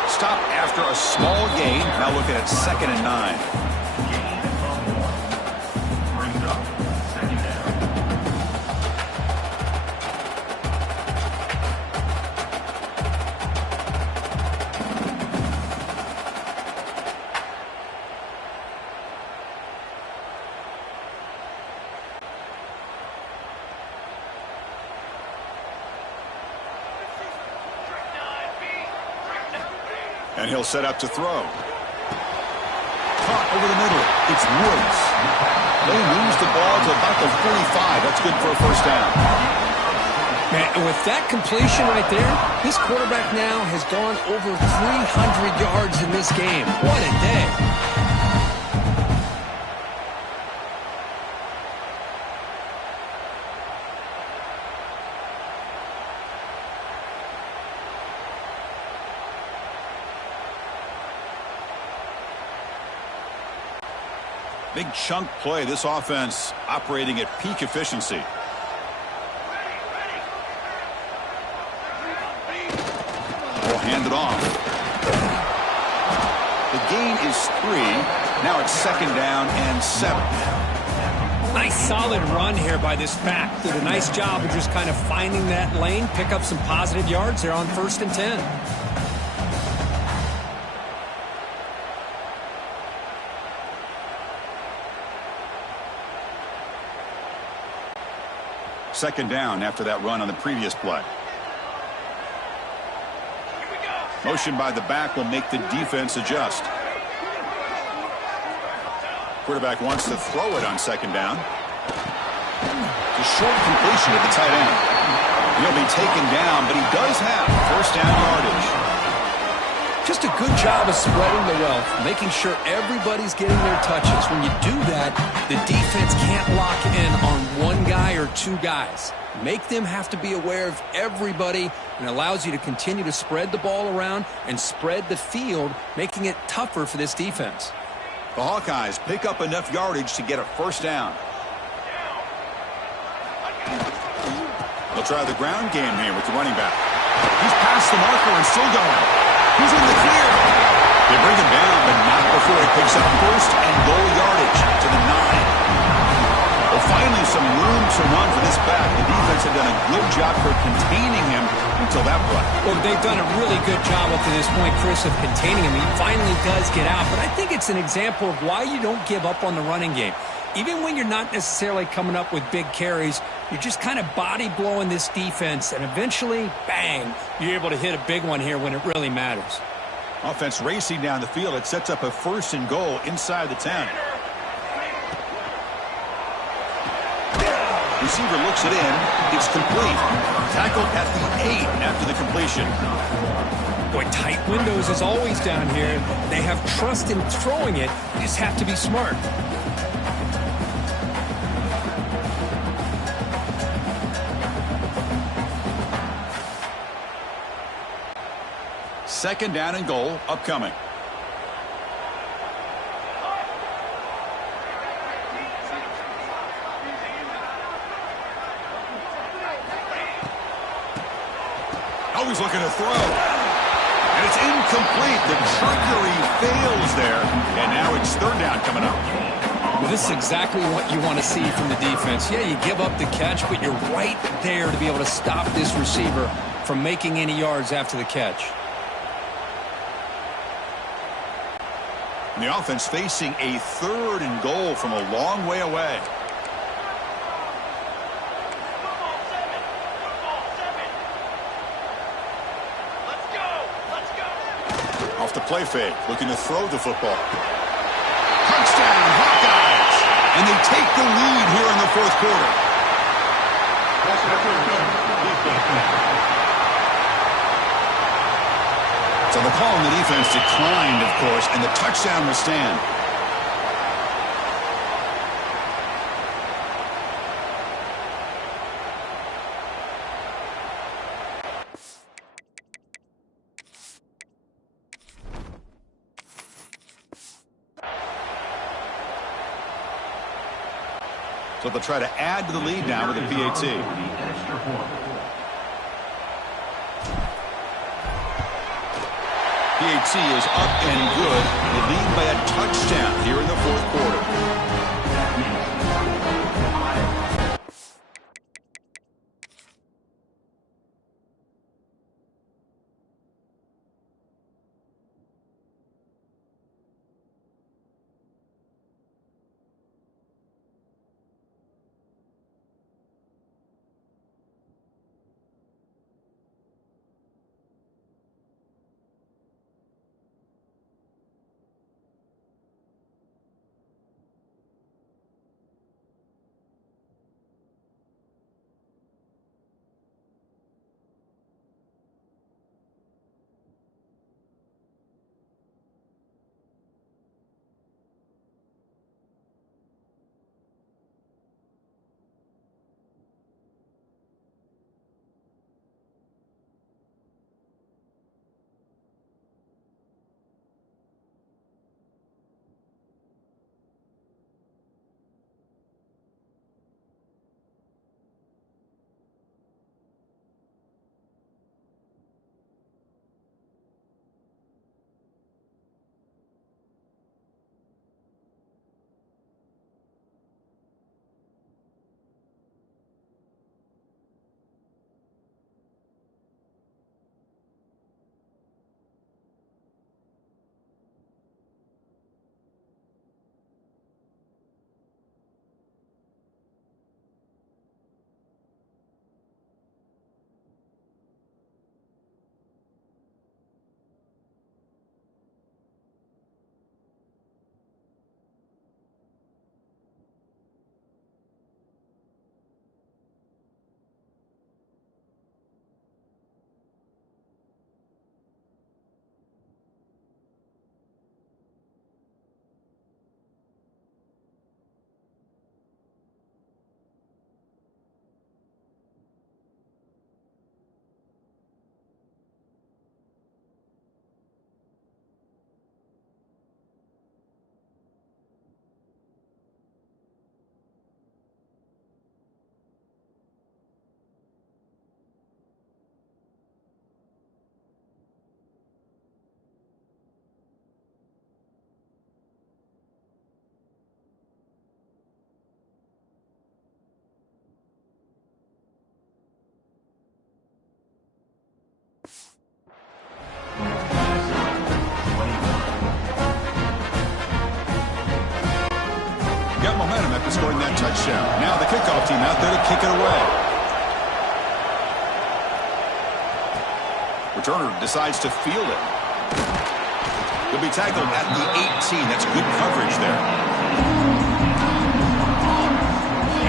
Stop after a small gain. Now looking at 2nd and 9. And he'll set up to throw. Caught over the middle. It's Woods. They moves the ball to about the 45. That's good for a 1st down. Man, and with that completion right there, this quarterback now has gone over 300 yards in this game. What a day. Big chunk play. This offense operating at peak efficiency. Will hand it off. The gain is 3. Now it's 2nd down and 7. Nice solid run here by this back. Did a nice job of just kind of finding that lane, pick up some positive yards there on 1st and 10. Second down after that run on the previous play. Motion by the back will make the defense adjust. Quarterback wants to throw it on 2nd down. It's a short completion to the tight end. He'll be taken down, but he does have 1st down yardage. Just a good job of spreading the wealth, making sure everybody's getting their touches. When you do that, the defense can't lock in on one guy or 2 guys. Make them have to be aware of everybody, and allows you to continue to spread the ball around and spread the field, making it tougher for this defense. The Hawkeyes pick up enough yardage to get a 1st down. They'll try the ground game here with the running back. He's past the marker and still going. He's in the clear. They bring him down, but not before he picks up 1st and goal yardage to the 9. Well, finally some room to run for this back. The defense had done a good job for containing him until that play. Well, they've done a really good job up to this point, Chris, of containing him. He finally does get out, but I think it's an example of why you don't give up on the running game. Even when you're not necessarily coming up with big carries, you're just kind of body blowing this defense, and eventually, bang, you're able to hit a big one here when it really matters. Offense racing down the field. It sets up a 1st and goal inside the 10. Receiver looks it in. It's complete. Tackled at the 8 after the completion. Boy, tight windows is always down here. They have trust in throwing it. You just have to be smart. Second down and goal upcoming. Always looking to throw. And it's incomplete. The trickery fails there. And now it's 3rd down coming up. Well, this is exactly what you want to see from the defense. Yeah, you give up the catch, but you're right there to be able to stop this receiver from making any yards after the catch. And the offense facing a 3rd and goal from a long way away. Off the play fake, looking to throw the football. Touchdown, Hawkeyes! And they take the lead here in the 4th quarter. So the call on the defense declined, of course, and the touchdown will stand. So they'll try to add to the lead now with a PAT. PAT is up and good. They lead by a touchdown here in the 4th quarter. scoring that touchdown. Now the kickoff team out there to kick it away. Returner decides to field it. He'll be tackled at the 18. That's good coverage there.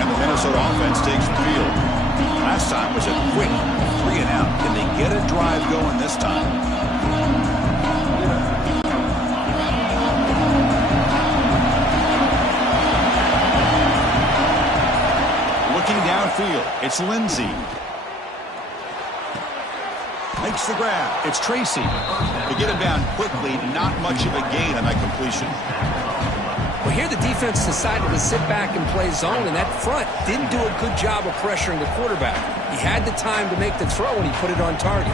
And the Minnesota offense takes the field. Last time was a quick 3-and-out. Can they get a drive going this time? Looking downfield, it's Lindsey. Makes the grab. It's Tracy. To get him down quickly, not much of a gain on that completion. Well, here the defense decided to sit back and play zone, and that front didn't do a good job of pressuring the quarterback. He had the time to make the throw, and he put it on target.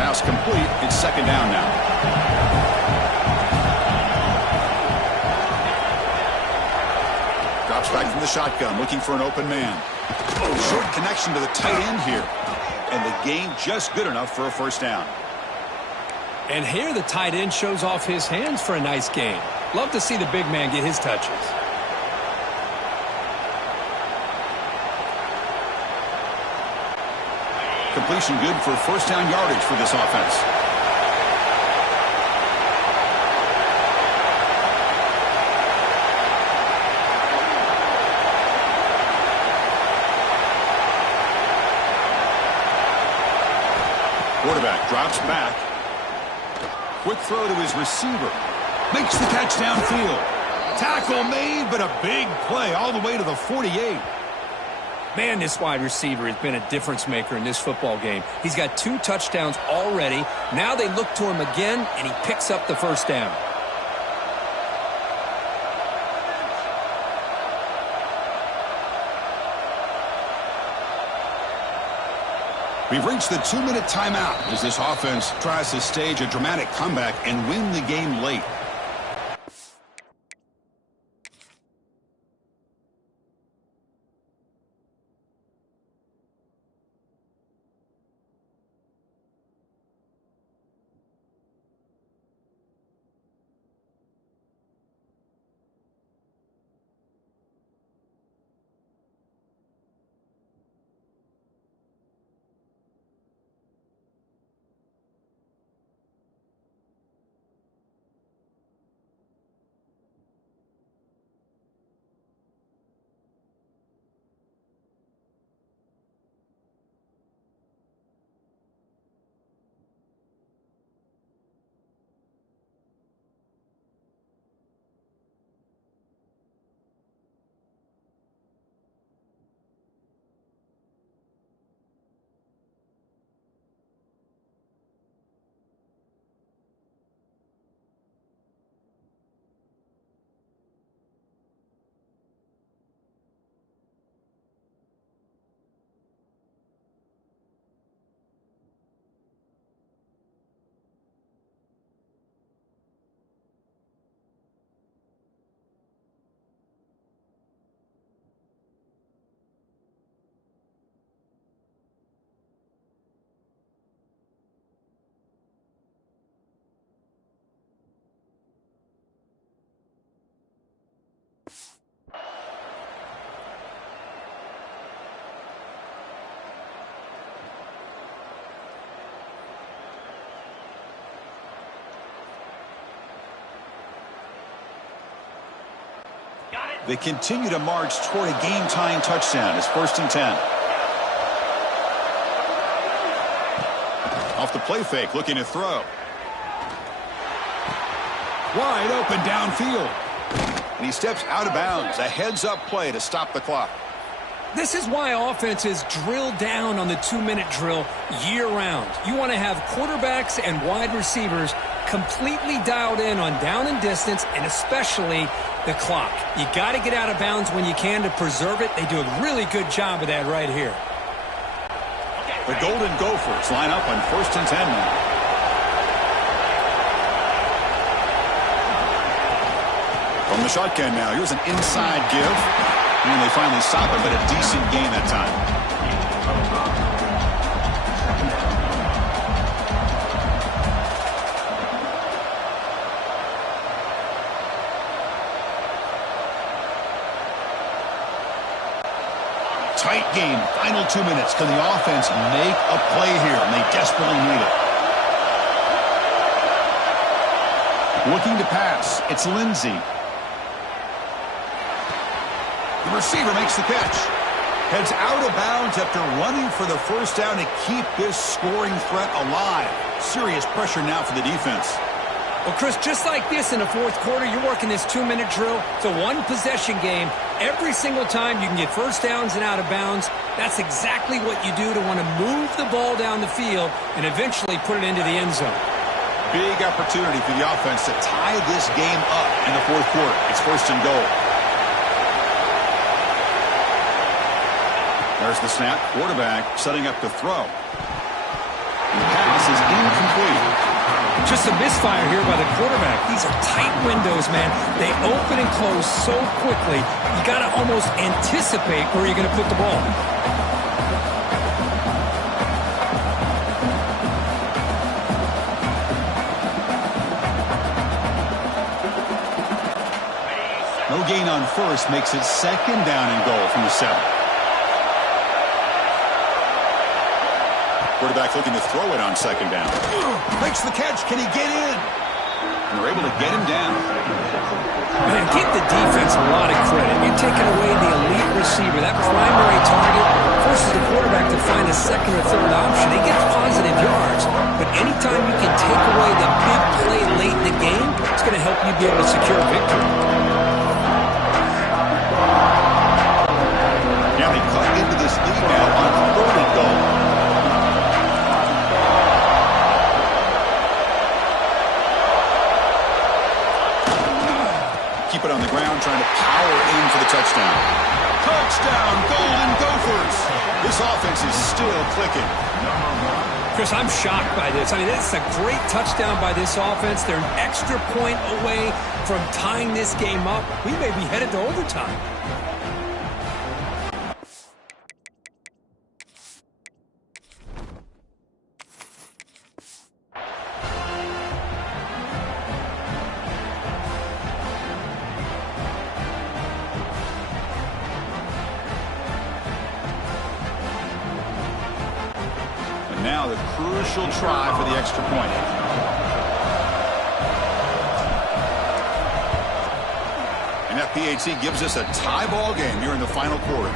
Pass complete. It's second down now. Drops back from the shotgun, looking for an open man. Oh, short connection to the tight end here. And the gain just good enough for a first down. And here the tight end shows off his hands for a nice gain. Love to see the big man get his touches. Completion good for first down yardage for this offense. Quarterback drops back. Quick throw to his receiver. Makes the catch downfield. Tackle made, but a big play all the way to the 48. Man, this wide receiver has been a difference maker in this football game. He's got 2 touchdowns already. Now they look to him again, and he picks up the first down. We've reached the 2-minute timeout as this offense tries to stage a dramatic comeback and win the game late. They continue to march toward a game-tying touchdown. It's 1st and 10. Off the play fake, looking to throw. Wide open downfield. And he steps out of bounds. A heads-up play to stop the clock. This is why offenses drill down on the 2-minute drill year-round. You want to have quarterbacks and wide receivers completely dialed in on down and distance, and especially the clock. You got to get out of bounds when you can to preserve it. They do a really good job of that right here. The Golden Gophers line up on 1st and 10 now. From the shotgun now, here's an inside give. And they finally stop it, but a decent gain that time. Tight game. Final 2 minutes. Can the offense make a play here? And they desperately need it. Looking to pass. It's Lindsey. The receiver makes the catch. Heads out of bounds after running for the first down to keep this scoring threat alive. Serious pressure now for the defense. Well, Chris, just like this in the fourth quarter, you're working this 2-minute drill. It's a one-possession game. Every single time you can get first downs and out of bounds. That's exactly what you do to want to move the ball down the field and eventually put it into the end zone. Big opportunity for the offense to tie this game up in the fourth quarter. It's first and goal. There's the snap. Quarterback setting up to throw. The pass is incomplete. Just a misfire here by the quarterback. These are tight windows, man. They open and close so quickly. You got to almost anticipate where you're going to put the ball. No gain on first makes it second down and goal from the 7. Quarterback looking to throw it on second down. Makes the catch. Can he get in? And they're able to get him down. Man, give the defense a lot of credit. You're taking away the elite receiver. That primary target forces the quarterback to find a second or third option. He gets positive yards. But anytime you can take away the big play late in the game, it's going to help you be able to secure a victory. Now they cut into this lead now on third and goal. Keep it on the ground, trying to power in for the touchdown. Touchdown, Golden Gophers. This offense is still clicking. Chris, I'm shocked by this. I mean, this is a great touchdown by this offense. They're an extra point away from tying this game up. We may be headed to overtime. Now the crucial try for the extra point. And that PAT gives us a tie ball game here in the final quarter.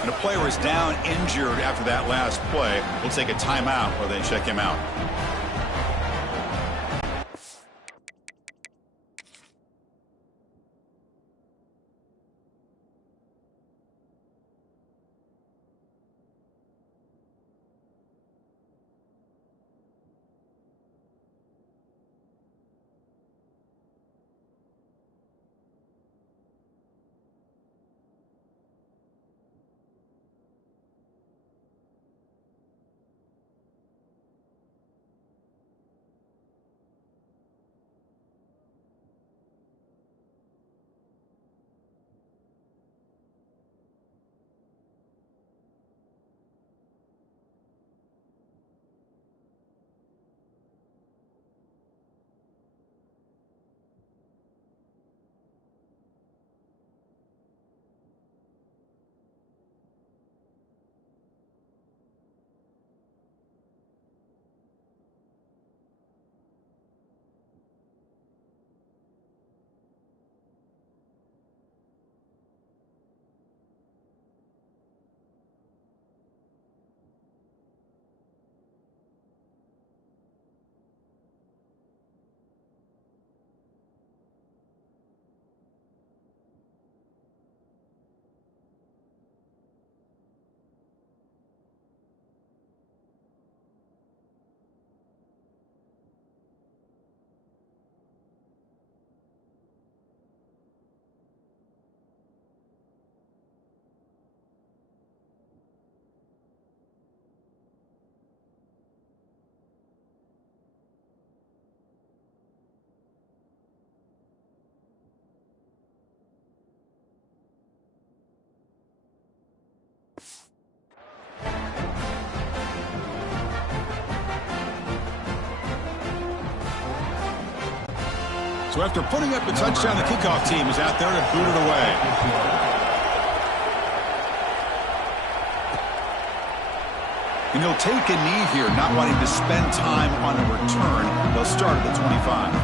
And a player is down injured after that last play. We'll take a timeout while they check him out. So after putting up a touchdown, the kickoff team is out there to boot it away. And he'll take a knee here, not wanting to spend time on a return. They'll start at the 25.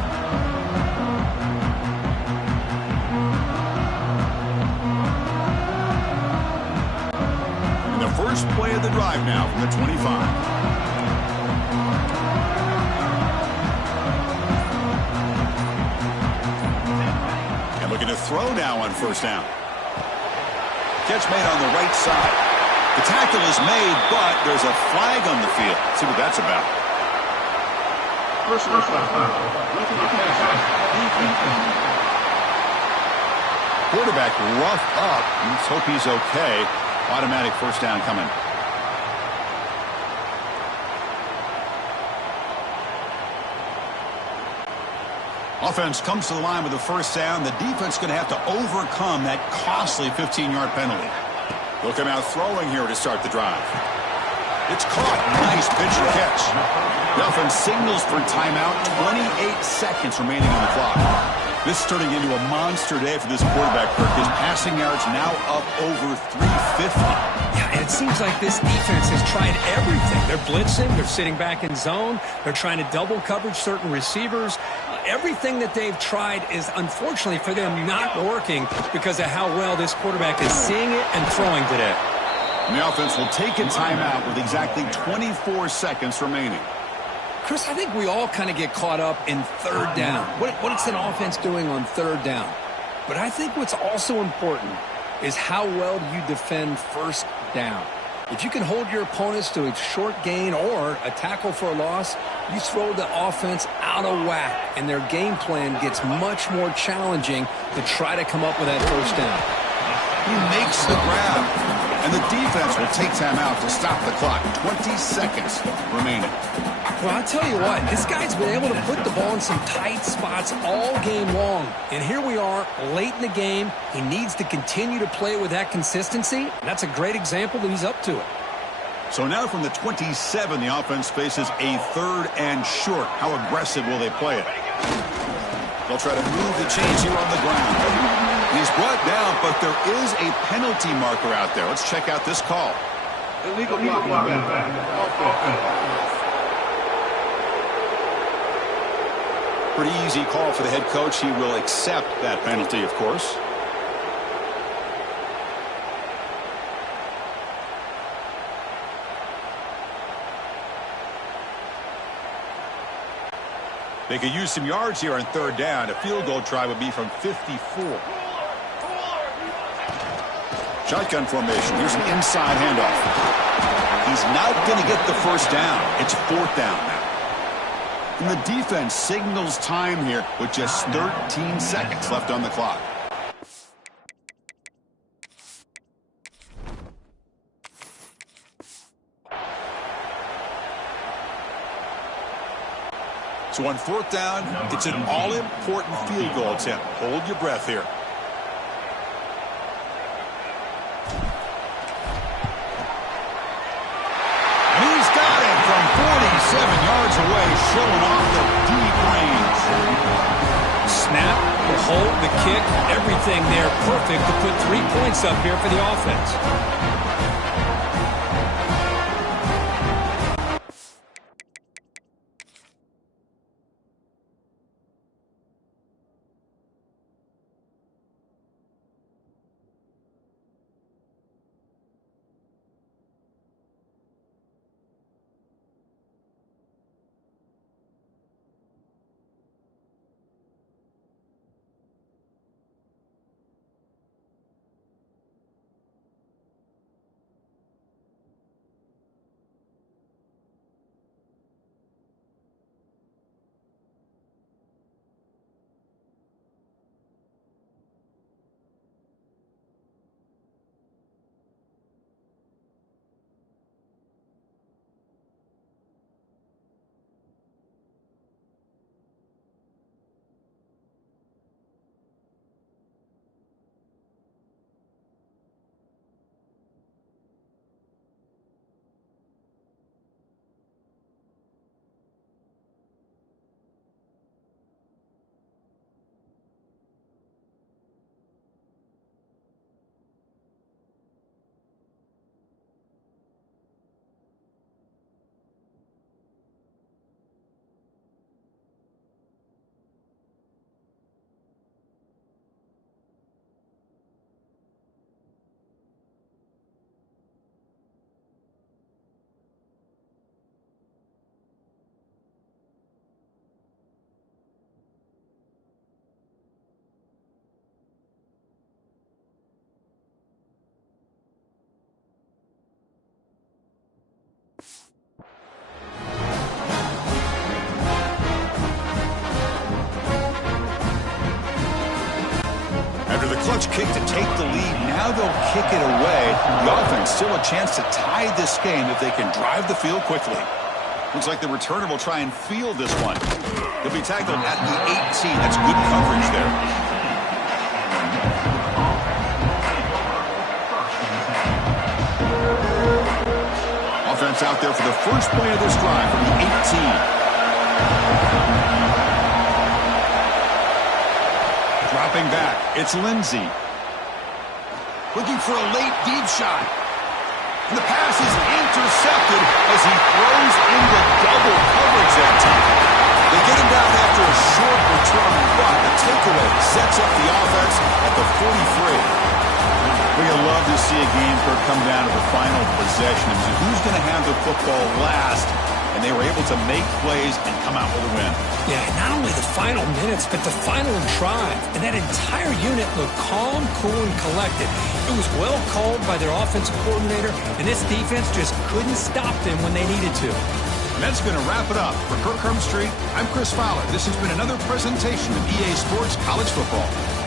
And the first play of the drive now from the 25. Looking to throw now on first down. Catch made on the right side. The tackle is made, but there's a flag on the field. Let's see what that's about. Quarterback roughed up. Let's hope he's okay. Automatic first down coming. Offense comes to the line with the first down. The defense going to have to overcome that costly 15-yard penalty. They'll come out throwing here to start the drive. It's caught. Nice pitch and catch. The offense signals for timeout. 28 seconds remaining on the clock. This is turning into a monster day for this quarterback, Kirk. His passing yards now up over 350. Yeah, and it seems like this defense has tried everything. They're blitzing. They're sitting back in zone. They're trying to double coverage certain receivers. Everything that they've tried is, unfortunately for them, not working because of how well this quarterback is seeing it and throwing today. And the offense will take a timeout with exactly 24 seconds remaining. Chris, I think we all kind of get caught up in third down. What's an offense doing on third down? But I think what's also important is how well you defend first down. If you can hold your opponents to a short gain or a tackle for a loss, you throw the offense out of whack, and their game plan gets much more challenging to try to come up with that first down. He makes the grab, and the defense will take time out to stop the clock. 20 seconds remaining. Well, I'll tell you what, this guy's been able to put the ball in some tight spots all game long. And here we are, late in the game. He needs to continue to play with that consistency. And that's a great example that he's up to it. So now from the 27, the offense faces a third and short. How aggressive will they play it? They'll try to move the chains here on the ground. He's brought down, but there is a penalty marker out there. Let's check out this call. Illegal blocking. Pretty easy call for the head coach. He will accept that penalty, of course. They could use some yards here on third down. A field goal try would be from 54. Shotgun formation. Here's an inside handoff. He's not going to get the first down. It's fourth down now. And the defense signals time here with just 13 seconds left on the clock. So on fourth down, it's an all-important field goal attempt. Hold your breath here. And he's got it from 47 yards away, showing off the deep range. Snap, the hold, the kick, everything there perfect to put 3 points up here for the offense. Clutch kick to take the lead. Now they'll kick it away. The offense still a chance to tie this game if they can drive the field quickly. Looks like the returner will try and field this one. He'll be tackled at the 18. That's good coverage there. Offense out there for the first play of this drive from the 18. Dropping back, it's Lindsey. Looking for a late deep shot. And the pass is intercepted as he throws into double coverage that time. They get him down after a short return, but the takeaway sets up the offense at the 43. We'd love to see a game come down to the final possession. Who's going to have the football last? And they were able to make plays and come out with a win. Yeah, not only the final minutes, but the final drive. And that entire unit looked calm, cool, and collected. It was well called by their offensive coordinator, and this defense just couldn't stop them when they needed to. And that's going to wrap it up. For Kirk Herbstreit, I'm Chris Fowler. This has been another presentation of EA Sports College Football.